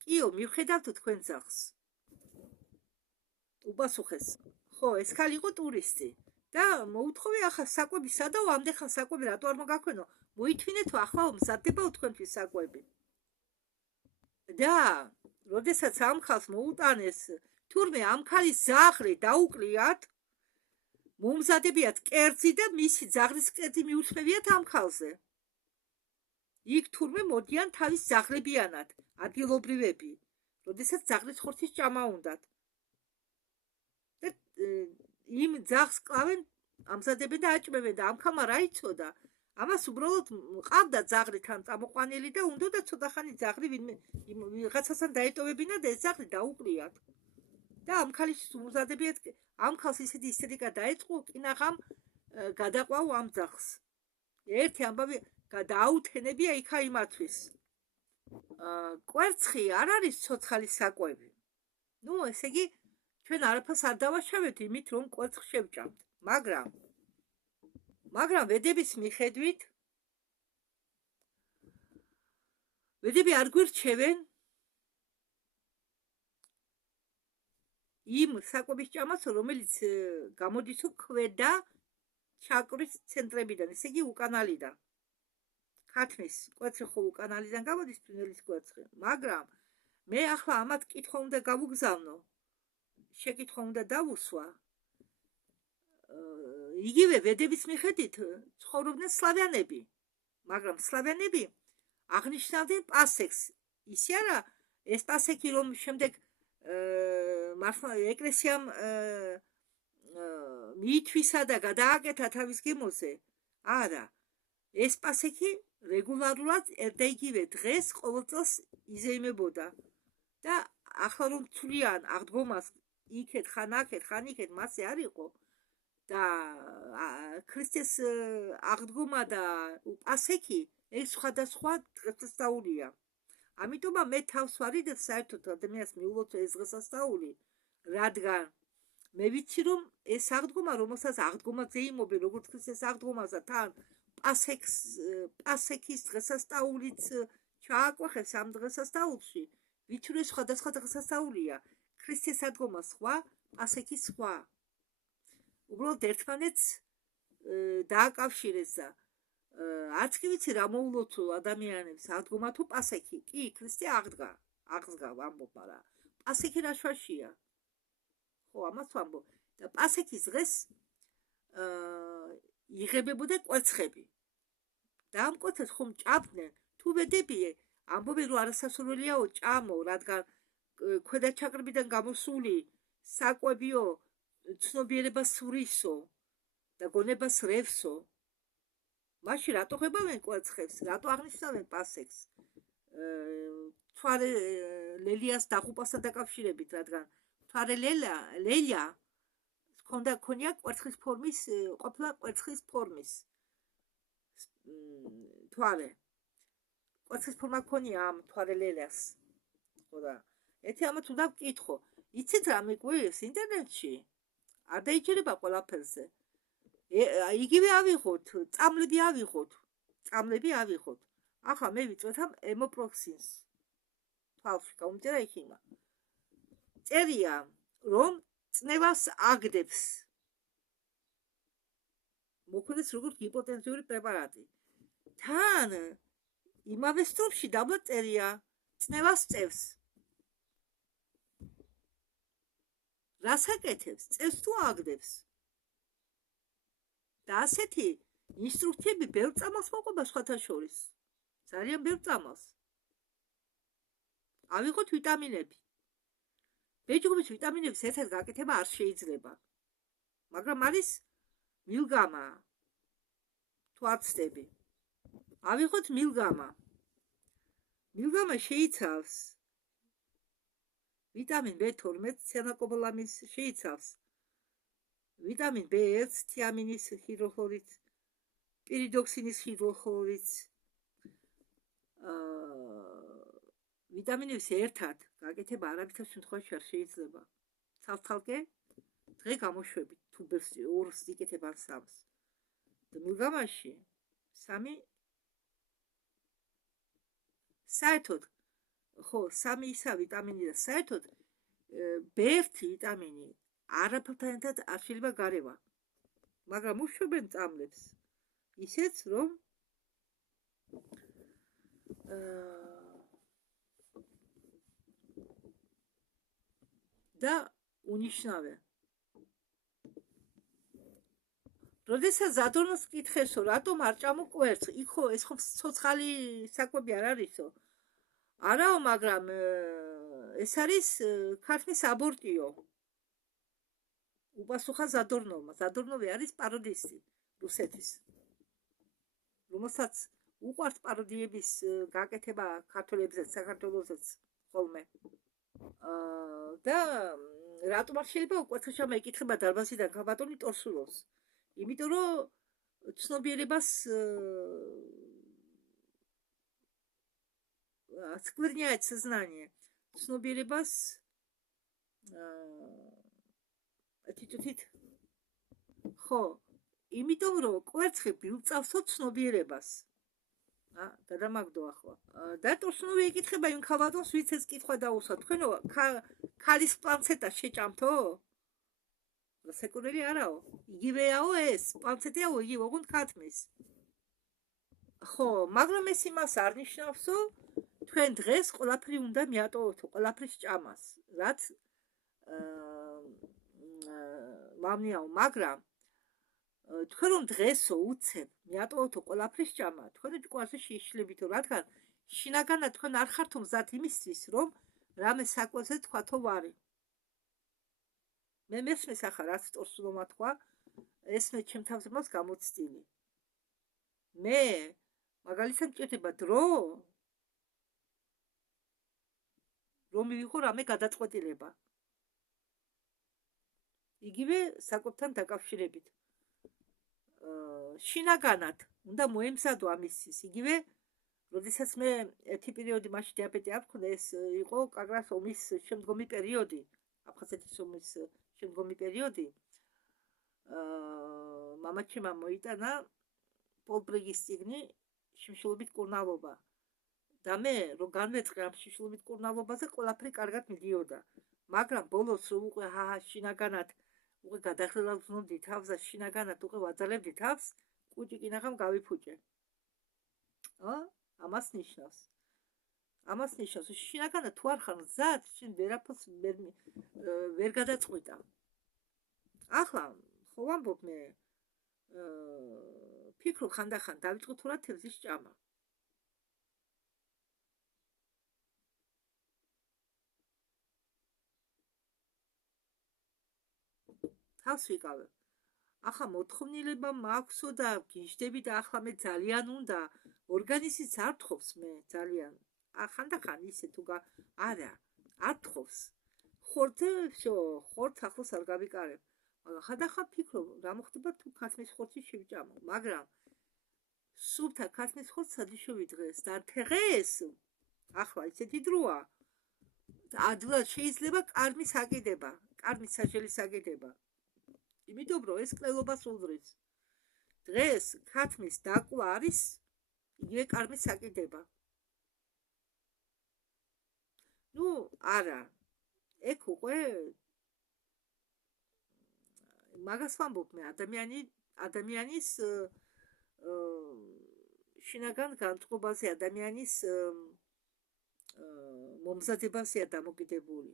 კიო, მივხედავთ თქვენ ძაღლს. უპასუხეს. ხო, ეს ხალი იყო ტურისტი. და მოუთხოვე ახლა საკვები სადაო, ამდენ საკვები რატო არ მოგაქვენო? მოითვინეთ ახლა მზადდებაო თქვენთვის საკვები. და როდესაც ამ ხალს მოუტანეს, თურმე ამ ხალის ძაღლი დაუკვლიათ, მომზადებიათ კერძი და მისი ძაღლის კერძი მიუწმევიათ ამ ხალზე. იქ თურმე მოდიან თავის ძაღლებიანად, ადგილობრივები, როდესაც ძაღლის ხორცის ჭამა უნდათ. და იმ ძაღლს კლავენ, ამზადებენ და აჭმევენ და ამ ხალმა რა იცოდა? ამას უბრალოდ ყავდა ძაღლი თან წამოყვანილი და უნდა ცოტა ხანი ძაღლი ვიღაცასთან დაეტოვებინა და ეს ძაღლი დაუკვლიათ. და ამ ხალის უმზადებიათ, ამ ხალს ისეთი ისტერიკა დაეწყო, კინაღამ გადაყვაო ამ ძაღლს. ერთი ამბავი დააუთენებია იქა იმათვის. კვერცხი არ არის ცოცხალი საკვები. ნუ ესე იგი ჩვენ არაფერს არ დავაშავეთ იმით, რომ კვერცხს შევჭამთ, მაგრამ ვედების მიხედვით ვედები არ გვირჩევენ იმ საკვების ჭამას, რომელიც გამოდის ქვედა ჩაკრის ცენტრებიდან, ესე იგი უკანალიდან. ქათმის კვერცხი ხო უკანალიდან გამოდის, ფრინველის კვერცხი, მაგრამ მე ახლა ამათ კითხვა უნდა გავუგზავნო. შეკითხვა უნდა დავუსვა. იგივე ვედების მიხედვით ცხოვრობდნენ სლავიანები, მაგრამ სლავიანები აღნიშნავდნენ პასექს. ისე არა, ეს პასექი რომ შემდეგ ეკლესიამ მიითვისა და გადააკეთა თავის გემოზე. არა, ეს პასექი რეგულარულად ერთ და იგივე დღეს ყოველ წელს იზეიმებოდა. და ახლა რომ თვლიან აღდგომას იქეთ ხან აქეთ, ხან იქეთ, მასე არ იყო. და ქრისტეს აღდგომა და პასექი ეს სხვადასხვა დღესასწაულია. ამიტომ მე თავს ვარიდებ საერთოდ ადამიანს მიულოცო ეს დღესასწაული, რადგან მე ვიცი რომ ეს აღდგომა, რომელსაც აღდგომაზე იმობენ, როგორც ქრისტეს აღდგომაზე, თან პასექის დღესასწაულიც ჩააკვახეს ამ დღესასწაულში. ვიცი რომ სხვადასხვა დღესასწაულია. ქრისტეს აღდგომა სხვა, პასექი სხვა. უბრალოდ ერთმანეთს დააკავშირეს და არც კი ვიცი რა მოულოცო ადამიანებს აღდგომა თუ პასექი. კი, ქრისტე აღდგა ვამბობ, მაგრამ პასექი რა შვაშია? ხო, ამას ვამბობ. და პასექის დღეს იღებებოდა კვერცხები. და ამ კვერცხებს ხომ ჭამდნენ? თუ ვედები ამბობენ რომ არასასურველიაო ჭამო, რადგან ქვედა ჩაკრებიდან გამოსული საკვებიო ცნობიერებას სურისო და გონებას რევსო. მაშინ რატო ხებავენ კვერცხებს? რატო აღნიშნავენ პასექს? თვარე ლელიას დაღუპასთან დაკავშირებით, რადგან თვარე ლელია ქონია კვერცხის ფორმის, ყოფილა კვერცხის ფორმის თვარე. კვერცხის ფორმა ქონია ამ თვარე ლელიას. ხო და ერთი ამათ უნდა ვკითხო. იცით რა მიყვირს ინტერნეტში? არ დაიჭირება ყველაფერზე. იგივე ავიღოთ, წამლები ავიღოთ. ახლა მე ვიწვეთ ამ ემოპროქსინს. თვალში გაუმჯერა იქიმა. წერია, რომ წნევას აგდებს. მოქმედებს როგორც ჰიპოტენზიური პრეპარატი. თან იმავე სტროფში დაბლა წერია, წნევას წევს. რას აკეთებს? წევს თუ აგდებს? და ასეთი ინსტრუქციები ბევრ წამალს მოყვება სხვათა შორის. ძალიან ბევრ წამალს. ავიღოთ ვიტამინები. ბეჭდობის ვიტამინების ერთად გაკეთება არ შეიძლება. მაგრამ არის მილგამა. თუ არ ცდები. ავიღოთ მილგამა. მილგამა შეიცავს ვიტამინ B12 ციანაკობალამის, შეიცავს ვიტამინ B1 თიამინის ჰიდროხლორიდს, პირიდოქსინის ჰიდროხლორიდს. ვიტამინების ერთად გაკეთება არაბითარ შემთხვევაში არ შეიძლება. ცალ-ცალკე დღე გამოშვებით, თუ ორს იკეთებ ან სამს. და მილგამაში სამი საერთოდ ხო, სამი ისა ვიტამინი და საერთოდ B1 ვიტამინი არაფერთან ერთად არ შეიძლება გარევა. მაგრამ უშვებენ წამლებს ისეც, რომ და უნიშნავე. როდესაც ზადორნოს კითხესო, რატომ არ ჭამოკვერცხს? იქ ეს ხო ცოცხალი საკვები არ არისო? არაო, მაგრამ ეს არის ქართლის აბორტიო. უპასუხა ზადორნოვმა. ზადორნოვი არის პაროდისტი რუსეთის, რომელსაც უყვარს პაროდიების გაკეთება ქართველებზეც, საქართველოსაც ხოლმე. და რატომ არ შეიძლება უყვარცხლიშა მეკითხება დარბაზიდან ქალბატონი ტორსულოვს? იმიტომ რომ ცნობიერებას оскверняет сознание. ცნობიერებას ეთიტუთით ხო, იმიტომ რომ კვერცხები უწავსო ცნობიერებას. გადამაგდო ახლა. და ტორსუნოვი ეკითხება იმ ქალბატონს, ვინც ეს კითხვა დაუსვა. თქვენო ქალის პლანცეტა შეჭამთო? სეკურელი არაო. იგივეაო ეს, პლანცეტაო იგივე, ოღონდ ქათმის. ხო, მაგრამ ეს იმას არ ნიშნავსო, თქვენ დღეს ყველაფერი უნდა მიატოვოთ, ყველაფრის ჭამას, რაც მამნიაო, მაგრამ თქვენ რომ დღესო უცებ მიატოვოთ ყველაფრის ჭამა, თქვენი ჭკვარზე შეიშლებითო, რადგან შინაგანად თქვენ არ ხართო მზად იმისთვის, რომ რამე საკვებზე თქვათო ვარი. მე მესმის ახლა რაც ტორსულოვმა თქვა, ესმე ჩემ თავზე მას გამოცდილი. მე მაგალითად მჭირდება დრო, რომ მივიღო რამე გადაწყვეტილება. იგივე საკვებთან დაკავშირებით. შინაგანად უნდა მოემზადო ამისთვის. იგივე, როდესაც მე ერთი პერიოდი მაშინ დიაბეტი არ მქონდა, ეს იყო კაგრას ომის შემდგომი პერიოდი, აფხაზეთის ომის შემდგომი პერიოდი. მამაჩემმა მოიტანა პოლბრიგის წიგნი შიმშილობით კურნალობა. და მე რომ განვეწყე ამ შიმშილობით კურნალობაზე, ყველაფერი კარგად მიდიოდა. მაგრამ ბოლოს რომ უკვე შინაგანად უკვე გადახდელად ვზნობდი თავს და შინაგანად უკვე ვაძალებდი თავს, კუჭი კინაღამ გავიფუჭე. ამას ნიშნავს. შინაგანად თუ არ ხარ მზად, შენ ვერაფერს ვერ გადაწყვიტა. ახლა ხო ვამბობ მე, ფიქრობ ხანდახან დავიწყო თუ რა თევზის ჭამა. თავს ვიკავებ. ახლა მოთხოვნილება მაქვსო და გიჟდები და ახლა მე ძალიან უნდა, ორგანიზმიც არ თხოვს მე ძალიან. ხანდახან ისე თუ არა, არ თხოვს. ხორთ ახლოს არ გავიკარებ. მაგრამ ხანდახან ფიქრობ, რა მოხდება თუ ქათმის ხორცი შევჭამო, მაგრამ სულთა ქათმის ხორცს სადიშოვი დღეს და დღეს ახლა ისეთი დროა. ადვილად შეიძლება კარმის აკიდება, კარმის საჭელის აკიდება. იმიტომ რომ ეს კვლელობას უძრის. დღეს ქათმის დაკვა არის იგივე კარმის საკიდება. ნუ არა, ეგ უკვე მაგას ვამბობ მე ადამიანის შინაგან განწყობაზე, ადამიანის მომზადებაზეა დამოკიდებული.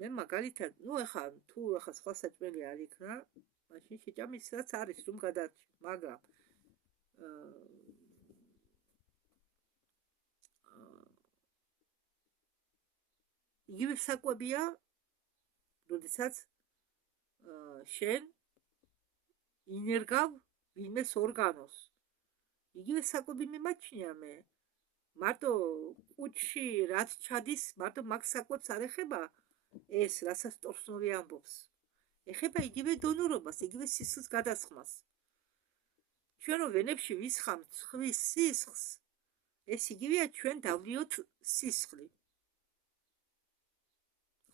მე მაგალითად, ნუ ეხა თუ ეხა სხვა საჭმელი არ იქნა, მაშინ შეჭამის რაც არის რომ გადარჩი, მაგრამ იგივე საკვებია, როდესაც შენ ინერგავ ვინმეს ორგანოს. იგივე საკვები მიმაჩნია მე. მარტო კუჭში რაც ჩადის, მარტო მაგ საკვებს არ ეხება ეს, რასაც ტორსნოვი ამბობს. ეხება იგივე დონორობას, იგივე სისხლის გადასხმას. ჩვენ რომ ვენებში ვისხამთ ცხვის სისხლს, ეს იგივეა ჩვენ დავლიოთ სისხლი.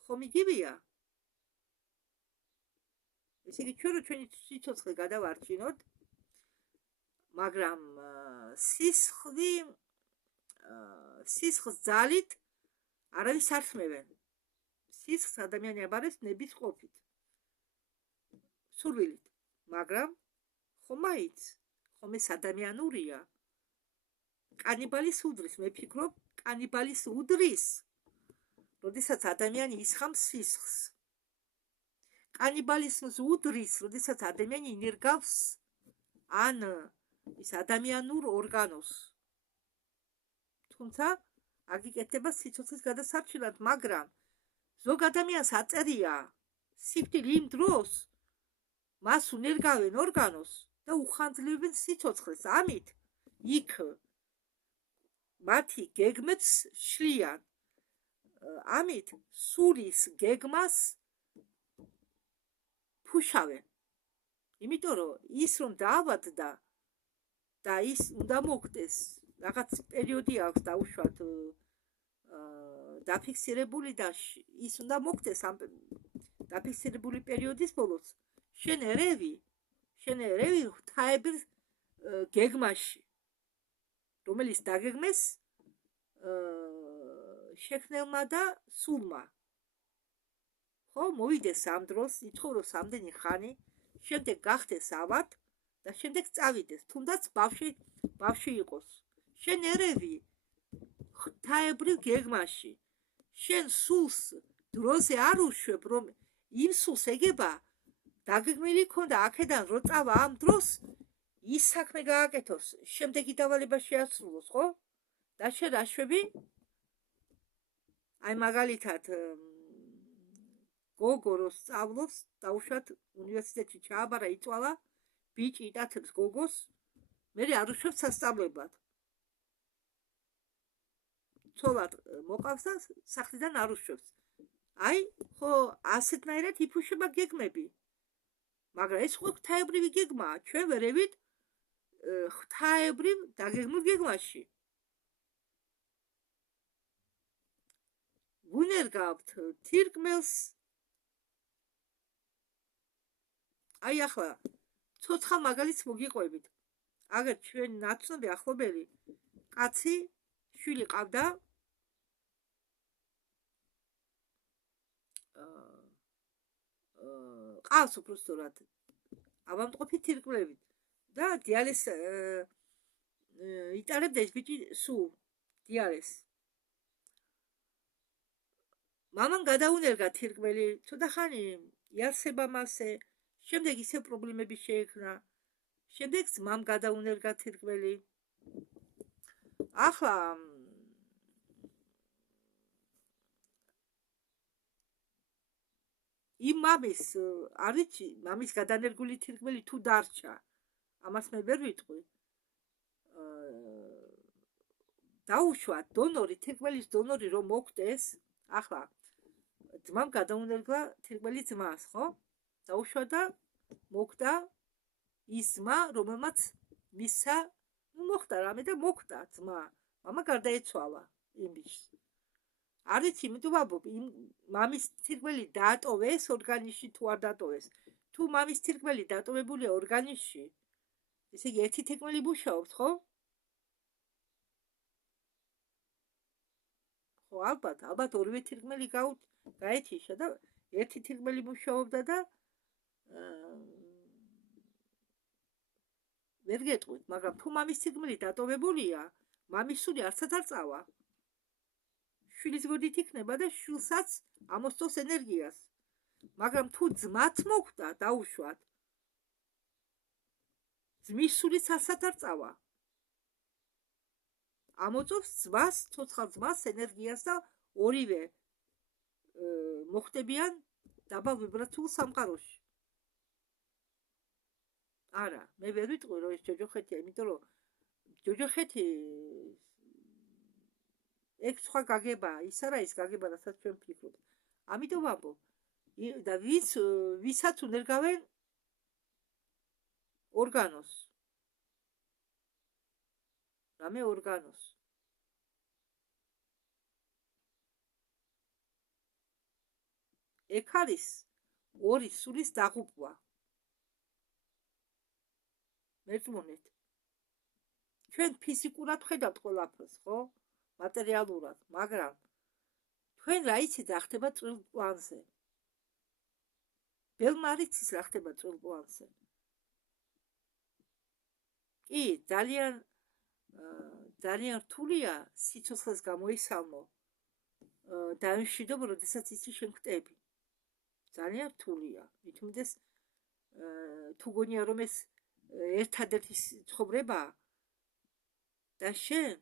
ხომ იგივეა? ესე იგი ჩვენ რომ ჩვენი სიცოცხლე გადავარჩინოთ, მაგრამ სისხლს ძალით არავის ართმევენ. სისხლს ადამიანი აბარეს ნების ყოფით, სურვილით, მაგრამ ხომ მაინც, ხომ ეს ადამიანურია. კანიბალის უდრის, მე ვფიქრობ, კანიბალის უდრის, როდესაც ადამიანი ისხამს სისხლს. კანიბალიზმს უდრის, როდესაც ადამიანი ინერგავს ან ის ადამიანურ ორგანოს. თუმცა აქ იკეთება სიცოცხლის გადასარჩენად, მაგრამ ზოგ ადამიანს აწერია სიკვდილი იმ დროს, მას უნერგავენ ორგანოს და უხანძლებენ სიცოცხლეს. ამით იქ მათი გეგმებს შლიან. ამით სულის გეგმას ფუშავენ. იმიტომ რომ ის რომ დაავადდა და ის უნდა მოგდეს, რაღაც პერიოდი აქვს დაუშვათ დაფიქსირებული და ის უნდა მოგდეს ამ დაფიქსირებული პერიოდის ბოლოს. შენ ერევი ღვთაების გეგმაში, რომელიც დაგეგმეს შექმნელმა და სულმა. ხო, მოვიდეს ამ დროს, იცხოვროს ამდენი ხანი, შემდეგ გახდეს ავად და შემდეგ წავიდეს, თუნდაც ბავშვი იყოს. შენ ერევი ღვთაებრივ გეგმაში. შენ სულს დროზე არ უშვებ, რომ იმ სულს ეგება დაგეგმილი ქონდა აქედან რო წავა ამ დროს ის საქმე გააკეთოს, შემდეგი დავალება შეასრულოს, ხო? და შენ რა შვები? აი მაგალითად გოგო რო სწავლობს, დაუშვათ უნივერსიტეტში ჩააბარა, იწვალა, ბიჭი იტაცებს გოგოს, მე არ უშვებს სასწავლებად. ცოლად მოყავს და სახლიდან არ უშვებს. აი, ხო, ასეთნაირად იფუშება გეგმები. მაგრამ ეს ხო ღვთაებრივი გეგმაა, ჩვენ ვერევით ღვთაებრივ დაგეგმილ გეგმაში. ვუნერგავთ თირკმელს. აი ახლა ცოცხალ მაგალითს მოგიყვებით. აგერ ჩვენ ნაცნობი ახლობელი კაცი შვილი ყავდა, ყავს უბრალოდ ავადმყოფი თირკმლებით და დიალიზს იტარებდა ეს ბიჭი სულ დიალიზს. მამამ გადაუნერგა თირკმელი, ცოტა ხანი იარსება მასე, შემდეგ ისე პრობლემები შეექმნა. შემდეგ ძმამ გადაუნერგა თირკმელი. ახლა იმ მამის არიცი, მამის გადანერგული თირკმელი თუ დარჩა, ამას მე ვერ ვიტყვი. დაუშვათ დონორი, თირკმელის დონორი რომ მოგდეს, ახლა ძმამ გადაუნერგა თირკმელი ძმას, ხო? დაუშვა და მოგდა ის ძმა, რომელმაც მისცა, მოხდა რამე და მოგდა ძმა. მამა გარდაეცვალა იმ ბიჭს. არის იმიტომ ვაბობ მამის თირკმელი დაატოვეს ორგანიზმში თუ არ დაატოვეს თუ მამის თირკმელი დატოვებულია ორგანიზმში ესე იგი ერთი თირკმელი მუშაობს ხო ალბათ ორივე თირკმელი გაეთიშა და ერთი თირკმელი მუშაობდა და ვერ გეტყვით მაგრამ თუ მამის თირკმელი დატოვებულია მამის სული არცად არ წავა შვილის გვერდით იქნება და შვილსაც ამოსწოს ენერგიას მაგრამ თუ ძმაც მოხვდა დაუშვათ ძმის სულიც არცად არ წავა ამოწოს ძმას ცოცხალ ძმას ენერგიას და ორივე მოხდებიან დაბალ ვიბრაციულ სამყაროში არა მე ვერ ვიტყვი რომ ეს ჯოჯოხეთია იმიტომ რომ ჯოჯოხეთი ეგ სხვა გაგება ის არა ის გაგება რასაც ჩვენ ვფიქრობთ ამიტომ ვამბობ და ვისაც უნერგავენ ორგანოს რამე ორგანოს ეგ არის ორი სულის დაღუპვა მერწმუნეთ ჩვენ ფიზიკურად ხედავთ ყველაფერს ხო მატერიალურად მაგრამ თქვენ რა იცით რა ხდება წვრილ პლანზე ბელმა არ იცის რა ხდება წვრილ პლანზე კი ძალიან რთულია სიცოცხლეს გამოისალმო და მშვიდობ როდესაც იცი შენ ხვდები ძალიან რთულია მithumedes თუ გონია რომ ეს ერთადერთი ცხოვრება და შენ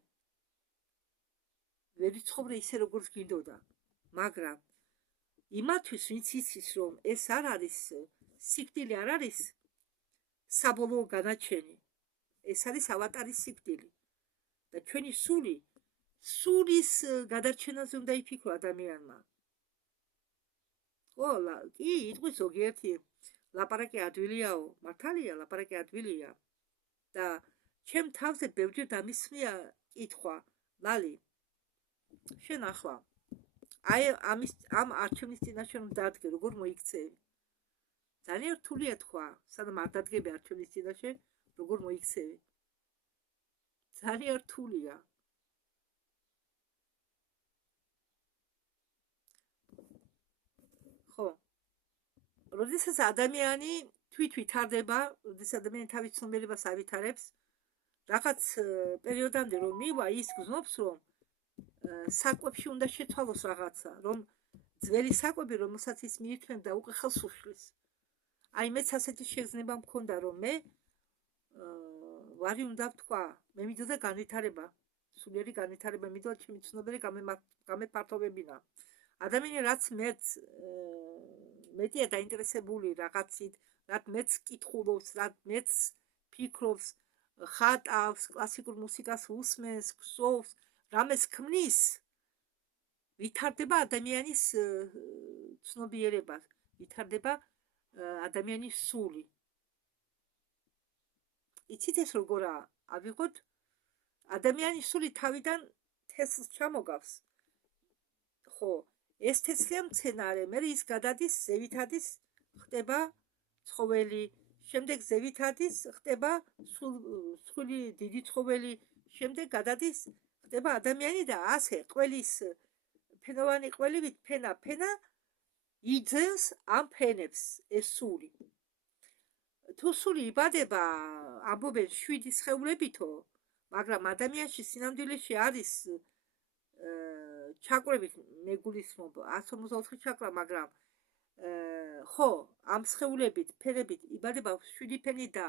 ვერ იცხოვრე ისე როგორც გინდოდა მაგრამ იმათვის ვინც იცის რომ ეს არ არის სიკვდილი არ არის საბოლოო განაჩენი ეს არის ავატარის სიკვდილი და ჩვენი სულის გადარჩენაზე უნდა იფიქრო ადამიანმა კი იტყვის ზოგიერთი ლაპარაკი ადვილიაო მართალია ლაპარაკი ადვილია და ჩემ თავზე ბევრჯერ დამისმია კითხვა ლალი შენ ახლა აი ამ არჩევნის წინაშე რომ დადგე როგორ მოიქცევი ძალიან რთულია თქვა სანამ არ დადგები არჩევნის წინაშე როგორ მოიქცევი ძალიან რთულია ხო როდესაც ადამიანი თვითვითარდება როდესაც ადამიანი თავის ცნობიერებას ავითარებს რაღაც პერიოდამდე რომ მივა ის გზნობს რომ საკვებში უნდა შეცვალოს რაღაცა რომ ძველი საკვები რომელსაც ის მიირთმევდა უკვე ხელს უშლის აი მეც ასეთი შეგრძნება მქონდა რომ მე ვარი უნდა ვთქვა მე მიდოდა განვითარება სულიერი განვითარება მიდოდა ჩემი ცნობიერი გამეფართოვებინა ადამიანი რაც მეტია დაინტერესებული რაღაცით რაც მეც კითხულობს რაც მეც ფიქრობს ხატავს კლასიკურ მუსიკას უსმენს ქსოვს რამეს ქმნის ვითარდება ადამიანის ცნობიერება ვითარდება ადამიანის სული იცით ეს როგორა ავიღოთ ადამიანის სული თავიდან თესლს ჩამოგავს ხო ეს თესლია მცენარე მე ის გადადის ზევით ადის ხდება ცხოველი შემდეგ ზევით ადის ხდება სული დიდი ცხოველი შემდეგ გადადის ხდება ადამიანი და ასე ყველის ფენოვანი ყველივით ფენა იძენს ამ ფენებს ეს სული თუ სული იბადება ამბობენ 7 სხეულებითო მაგრამ ადამიანში სინამდვილეში არის ჩაკრებით მეგულისმობ 154 ჩაკრა მაგრამ ხო ამ სხეულებით ფენებით იბადება 7 ფენი და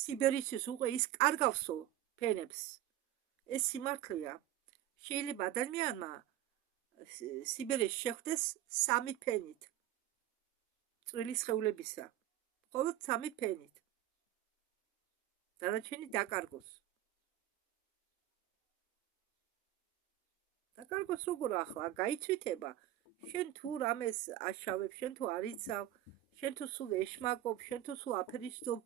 სიბერისთვის უკვე ის კარგავსო ფენებს ეს სიმართლეა შეიძლება ადამიანმა სიბერეს შეხვდეს 3 ფენით წვრილი სხეულებისა მხოლოდ 3 ფენით დანარჩენი დაკარგოს როგორ ახლა გაიცვითება შენ თუ რამეს აშავებ შენ თუ არ იცავ შენ თუ სულ ეშმაკობ შენ თუ სულ აფერისტობ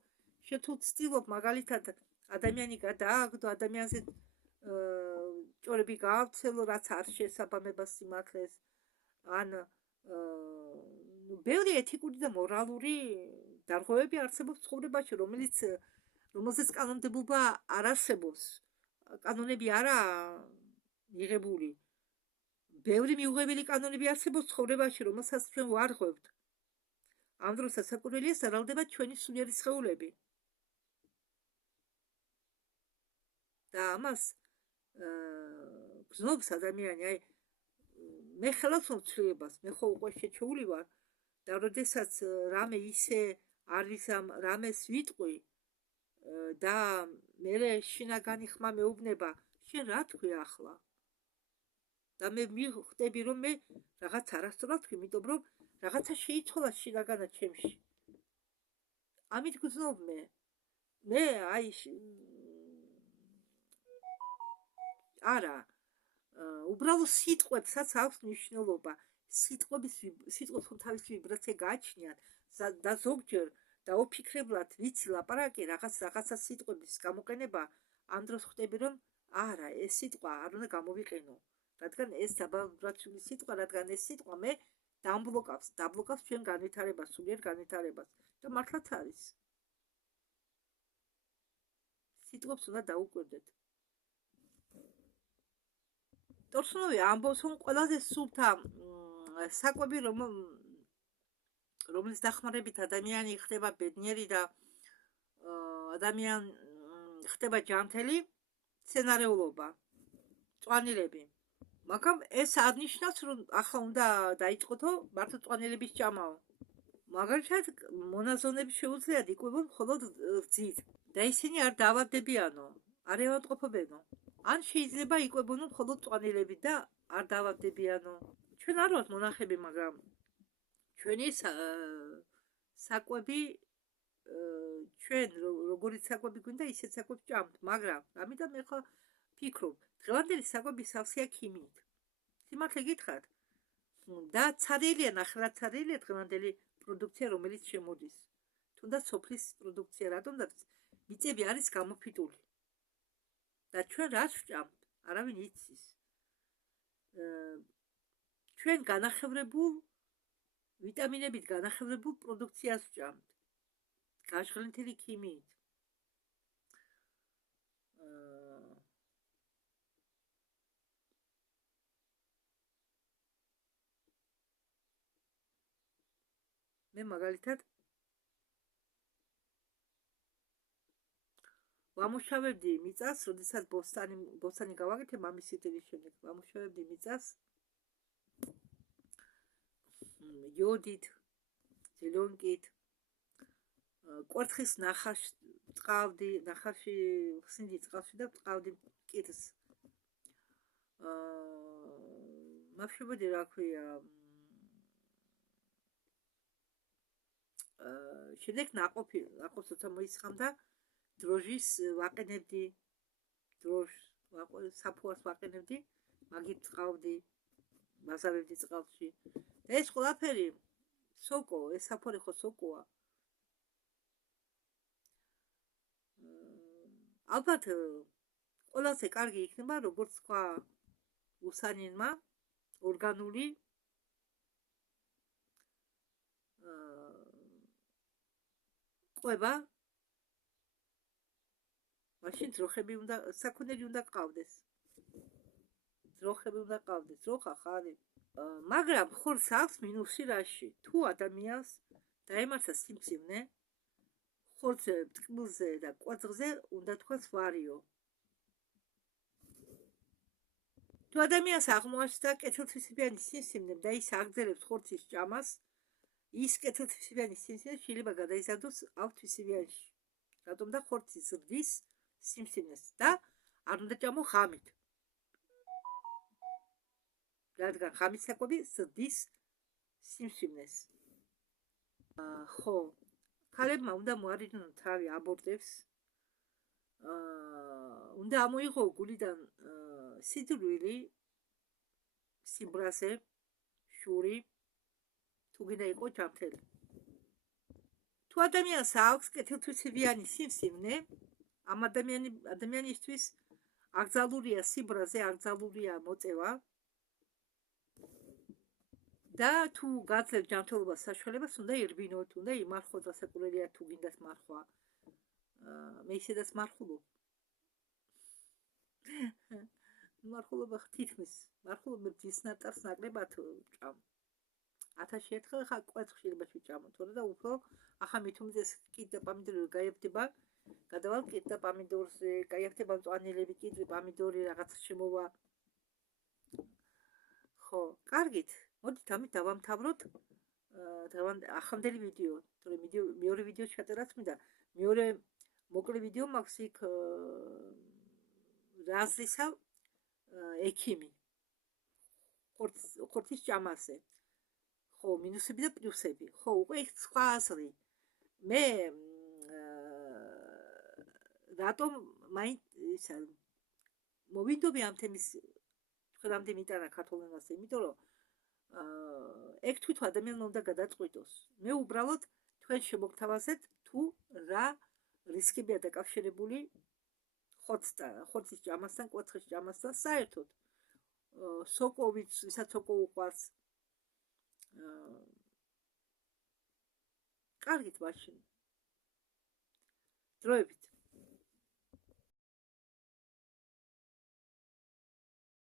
შენ თუ ცდილობ მაგალითად ადამიანი გადააგდო ადამიანზე ჭორები გაავრცელო, რაც არ შეესაბამება სიმართლეს, ან ბევრი ეთიკური და მორალური დარღვევები არსებობს ცხოვრებაში, რომელზეც კანონმდებლობა არ არსებობს, კანონები არაა მიღებული. ბევრი მიუღებელი კანონები არსებობს ცხოვრებაში, რომელსაც ჩვენ ვარღვევთ. ამ დროს სასაკვირველია სარალდება ჩვენი სულიერი სხეულები. და ამას გზნობს ადამიანი, მე ხელავს მოცილებას, მე ხო უკვე შეჩეული ვარ და როდესაც რამე ისე არის ამ რამეს ვიტყვი და მე შინაგანი ხმა მეუბნება, შენ რა თქვი ახლა? და მე მივხვდები, რომ მე რაღაც არასწორად თქვი, იმიტომ რომ რაღაცა შეიცვალა შინაგანად ჩემში. ამით გზნობ მე აი არა უბრალოდ სიტყვებსაც აქვს მნიშვნელობა. სიტყვებს თავის ვიბრაცია გააჩნიათ და ზოგჯერ დაუფიქრებლად ვიცი ლაპარაკი რაღაცა სიტყვების გამოყენება, ამ დროს ხვდები, რომ არა, ეს სიტყვა არ უნდა გამოვიყენო, რადგან ეს დაბალბრაცული სიტყვა, რადგან ეს სიტყვა მე დაბლოკავს ჩვენ განვითარებას, სულიერ განვითარებას და მართლაც არის. სიტყვებს უნდა დაუკვირდეთ. ტორსუნოვი ამბობს, რომ ყველაზე სულთა საკვები, რომლის დახმარებით ადამიანი ხდება ბედნიერი და ადამიანი ხდება ჯანმრთელი, სცენარეულობა, წვანილები. მაგრამ ეს არ ნიშნავს, რომ ახლა უნდა დაიწყოთო მართლა წვანილების ჭამაო. მაგალითად, მონაზონები შეუძლიათ იკვებონ მხოლოდ რძით და ისინი არ დაავადდებიანო, არ ევადმყოფობენო. ან შეიძლება იკვებონო მხოლოდ წვანილები და არ დაავადდებიანო. ჩვენ არ ვართ მონახები, მაგრამ ჩვენი საკვები, ჩვენ როგორიც საკვები გვინდა, ისეთ საკვებს ჭამთ, მაგრამ ამიტომ მე ხო ფიქრობ, დღევანდელი საკვები სავსეა ქიმიით. სიმართლე გითხრათ, და ცარიელია, ნახევრად ცარიელია დღევანდელი პროდუქცია, რომელიც შემოდის. თუნდაც სოფლის პროდუქცია, რატომაც მიწები არის გამოფიტული. და ჩვენ რას ვჭამთ? არავინ იცის. ჩვენ განახევრებულ ვიტამინებით განახევრებულ პროდუქციას ვჭამთ. გაჟღლენთელი ქიმიით. მე მაგალითად ვამუშავებდი მიწას, როდესაც ბოსტანი გავაკეთე მამის სიკვდილის შემდეგ, ვამუშავებდი მიწას იოდით, ზელონკით, კვერთხის ნახარში წყავდი, ნახარში ხსნიდი წყალში და წყავდი კირს. მაფშობოდი რა ქვია, შემდეგ ნაყოფს როცა მოისხამდა, დროჟის ვაყენებდი, საფუარს ვაყენებდი, მაგით წყავდი, მაზავებდი წყალში. და ეს ყველაფერი სოკო, ეს საფუარი ხო სოკოა. ალბათ ყველაზე კარგი იქნება, როგორც თქვა უსანინმა, ორგანული ყვება, მაშინ ძროხები უნდა, საქონელი უნდა ყავდეს. ძროხები უნდა ყავდეს, ძროხა ხარი. მაგრამ ხორცს აქვს მინუსი რაში? თუ ადამიანს დაემართა სიმსივნე, ხორცზე, ტკბილზე და კვერცხზე უნდა თქვას ვარიო. თუ ადამიანს აღმოაჩნდა კეთილთვისებიანი სიმსივნე და ის აგრძელებს ხორცის ჭამას, ის კეთილთვისებიანი სიმსივნე შეიძლება გადაიზარდოს ავთვისებიანში. რატომ და ხორცი ზრდის სიმსივნეს და არ უნდა ჭამო ღამით. რადგან ღამის საკვები ზრდის სიმსივნეს. ხო, ქალებმა უნდა მოარიდნონ თავი აბორტებს, უნდა ამოიღო გულიდან სიძულვილი, სიმბრაზე, შური, თუ გინდა იყო ჯანმრთელი. თუ ადამიანს აქვს კეთილთვისებიანი სიმსივნე, ამ ადამიანისთვის აკრძალულია სიბრაზე, აკრძალულია მოწევა და თუ გაძლევ ჯანმრთელობას საშუალებას, უნდა ირბინოთ, უნდა იმარხოთ, რასაკურელია თუ გინდათ მარხვა. მე ისედაც მარხულობ. მარხულობა თითქმის, მარხულობა ძის ნატარს ნაკლებად ვჭამ. 1000 ერთხელ ხა კვეთს შეიძლება ვჭამო, თორე და უფრო ახლა მით უმეტეს კიდე პამიდორი გაიაფდება, გადავალ კიდე პამიდორზე, გაიაფდება მწვანილები, კიდე პამიდორი რაღაც შემოვა. ხო, კარგით. მოდით ამით დავამთავროთ ახამდელი ვიდეო, თორე მეორე ვიდეო ჩაწერაც მინდა. მეორე მოკლე ვიდეო მაქვს იქ რაზრისავ ექიმი ხორცის ჭამაზე. ხო, მინუსები და პლუსები. ხო, უკვე იქ სხვა აზრი. მე რატომ ისა მოვიდობი ამ თემის თქვენამდე მიტანა ქართულ ენაზე, იმიტომ რომ ეგ თვითონ ადამიანმა უნდა გადაწყვიტოს. მე უბრალოდ თქვენ შემოგთავაზეთ თუ რა რისკებია დაკავშირებული ხორცის ჭამასთან, კვერცხის ჭამასთან საერთოდ. სოკოვიც, ვისაც სოკო უყვარს. კარგით მაშინ. დროებით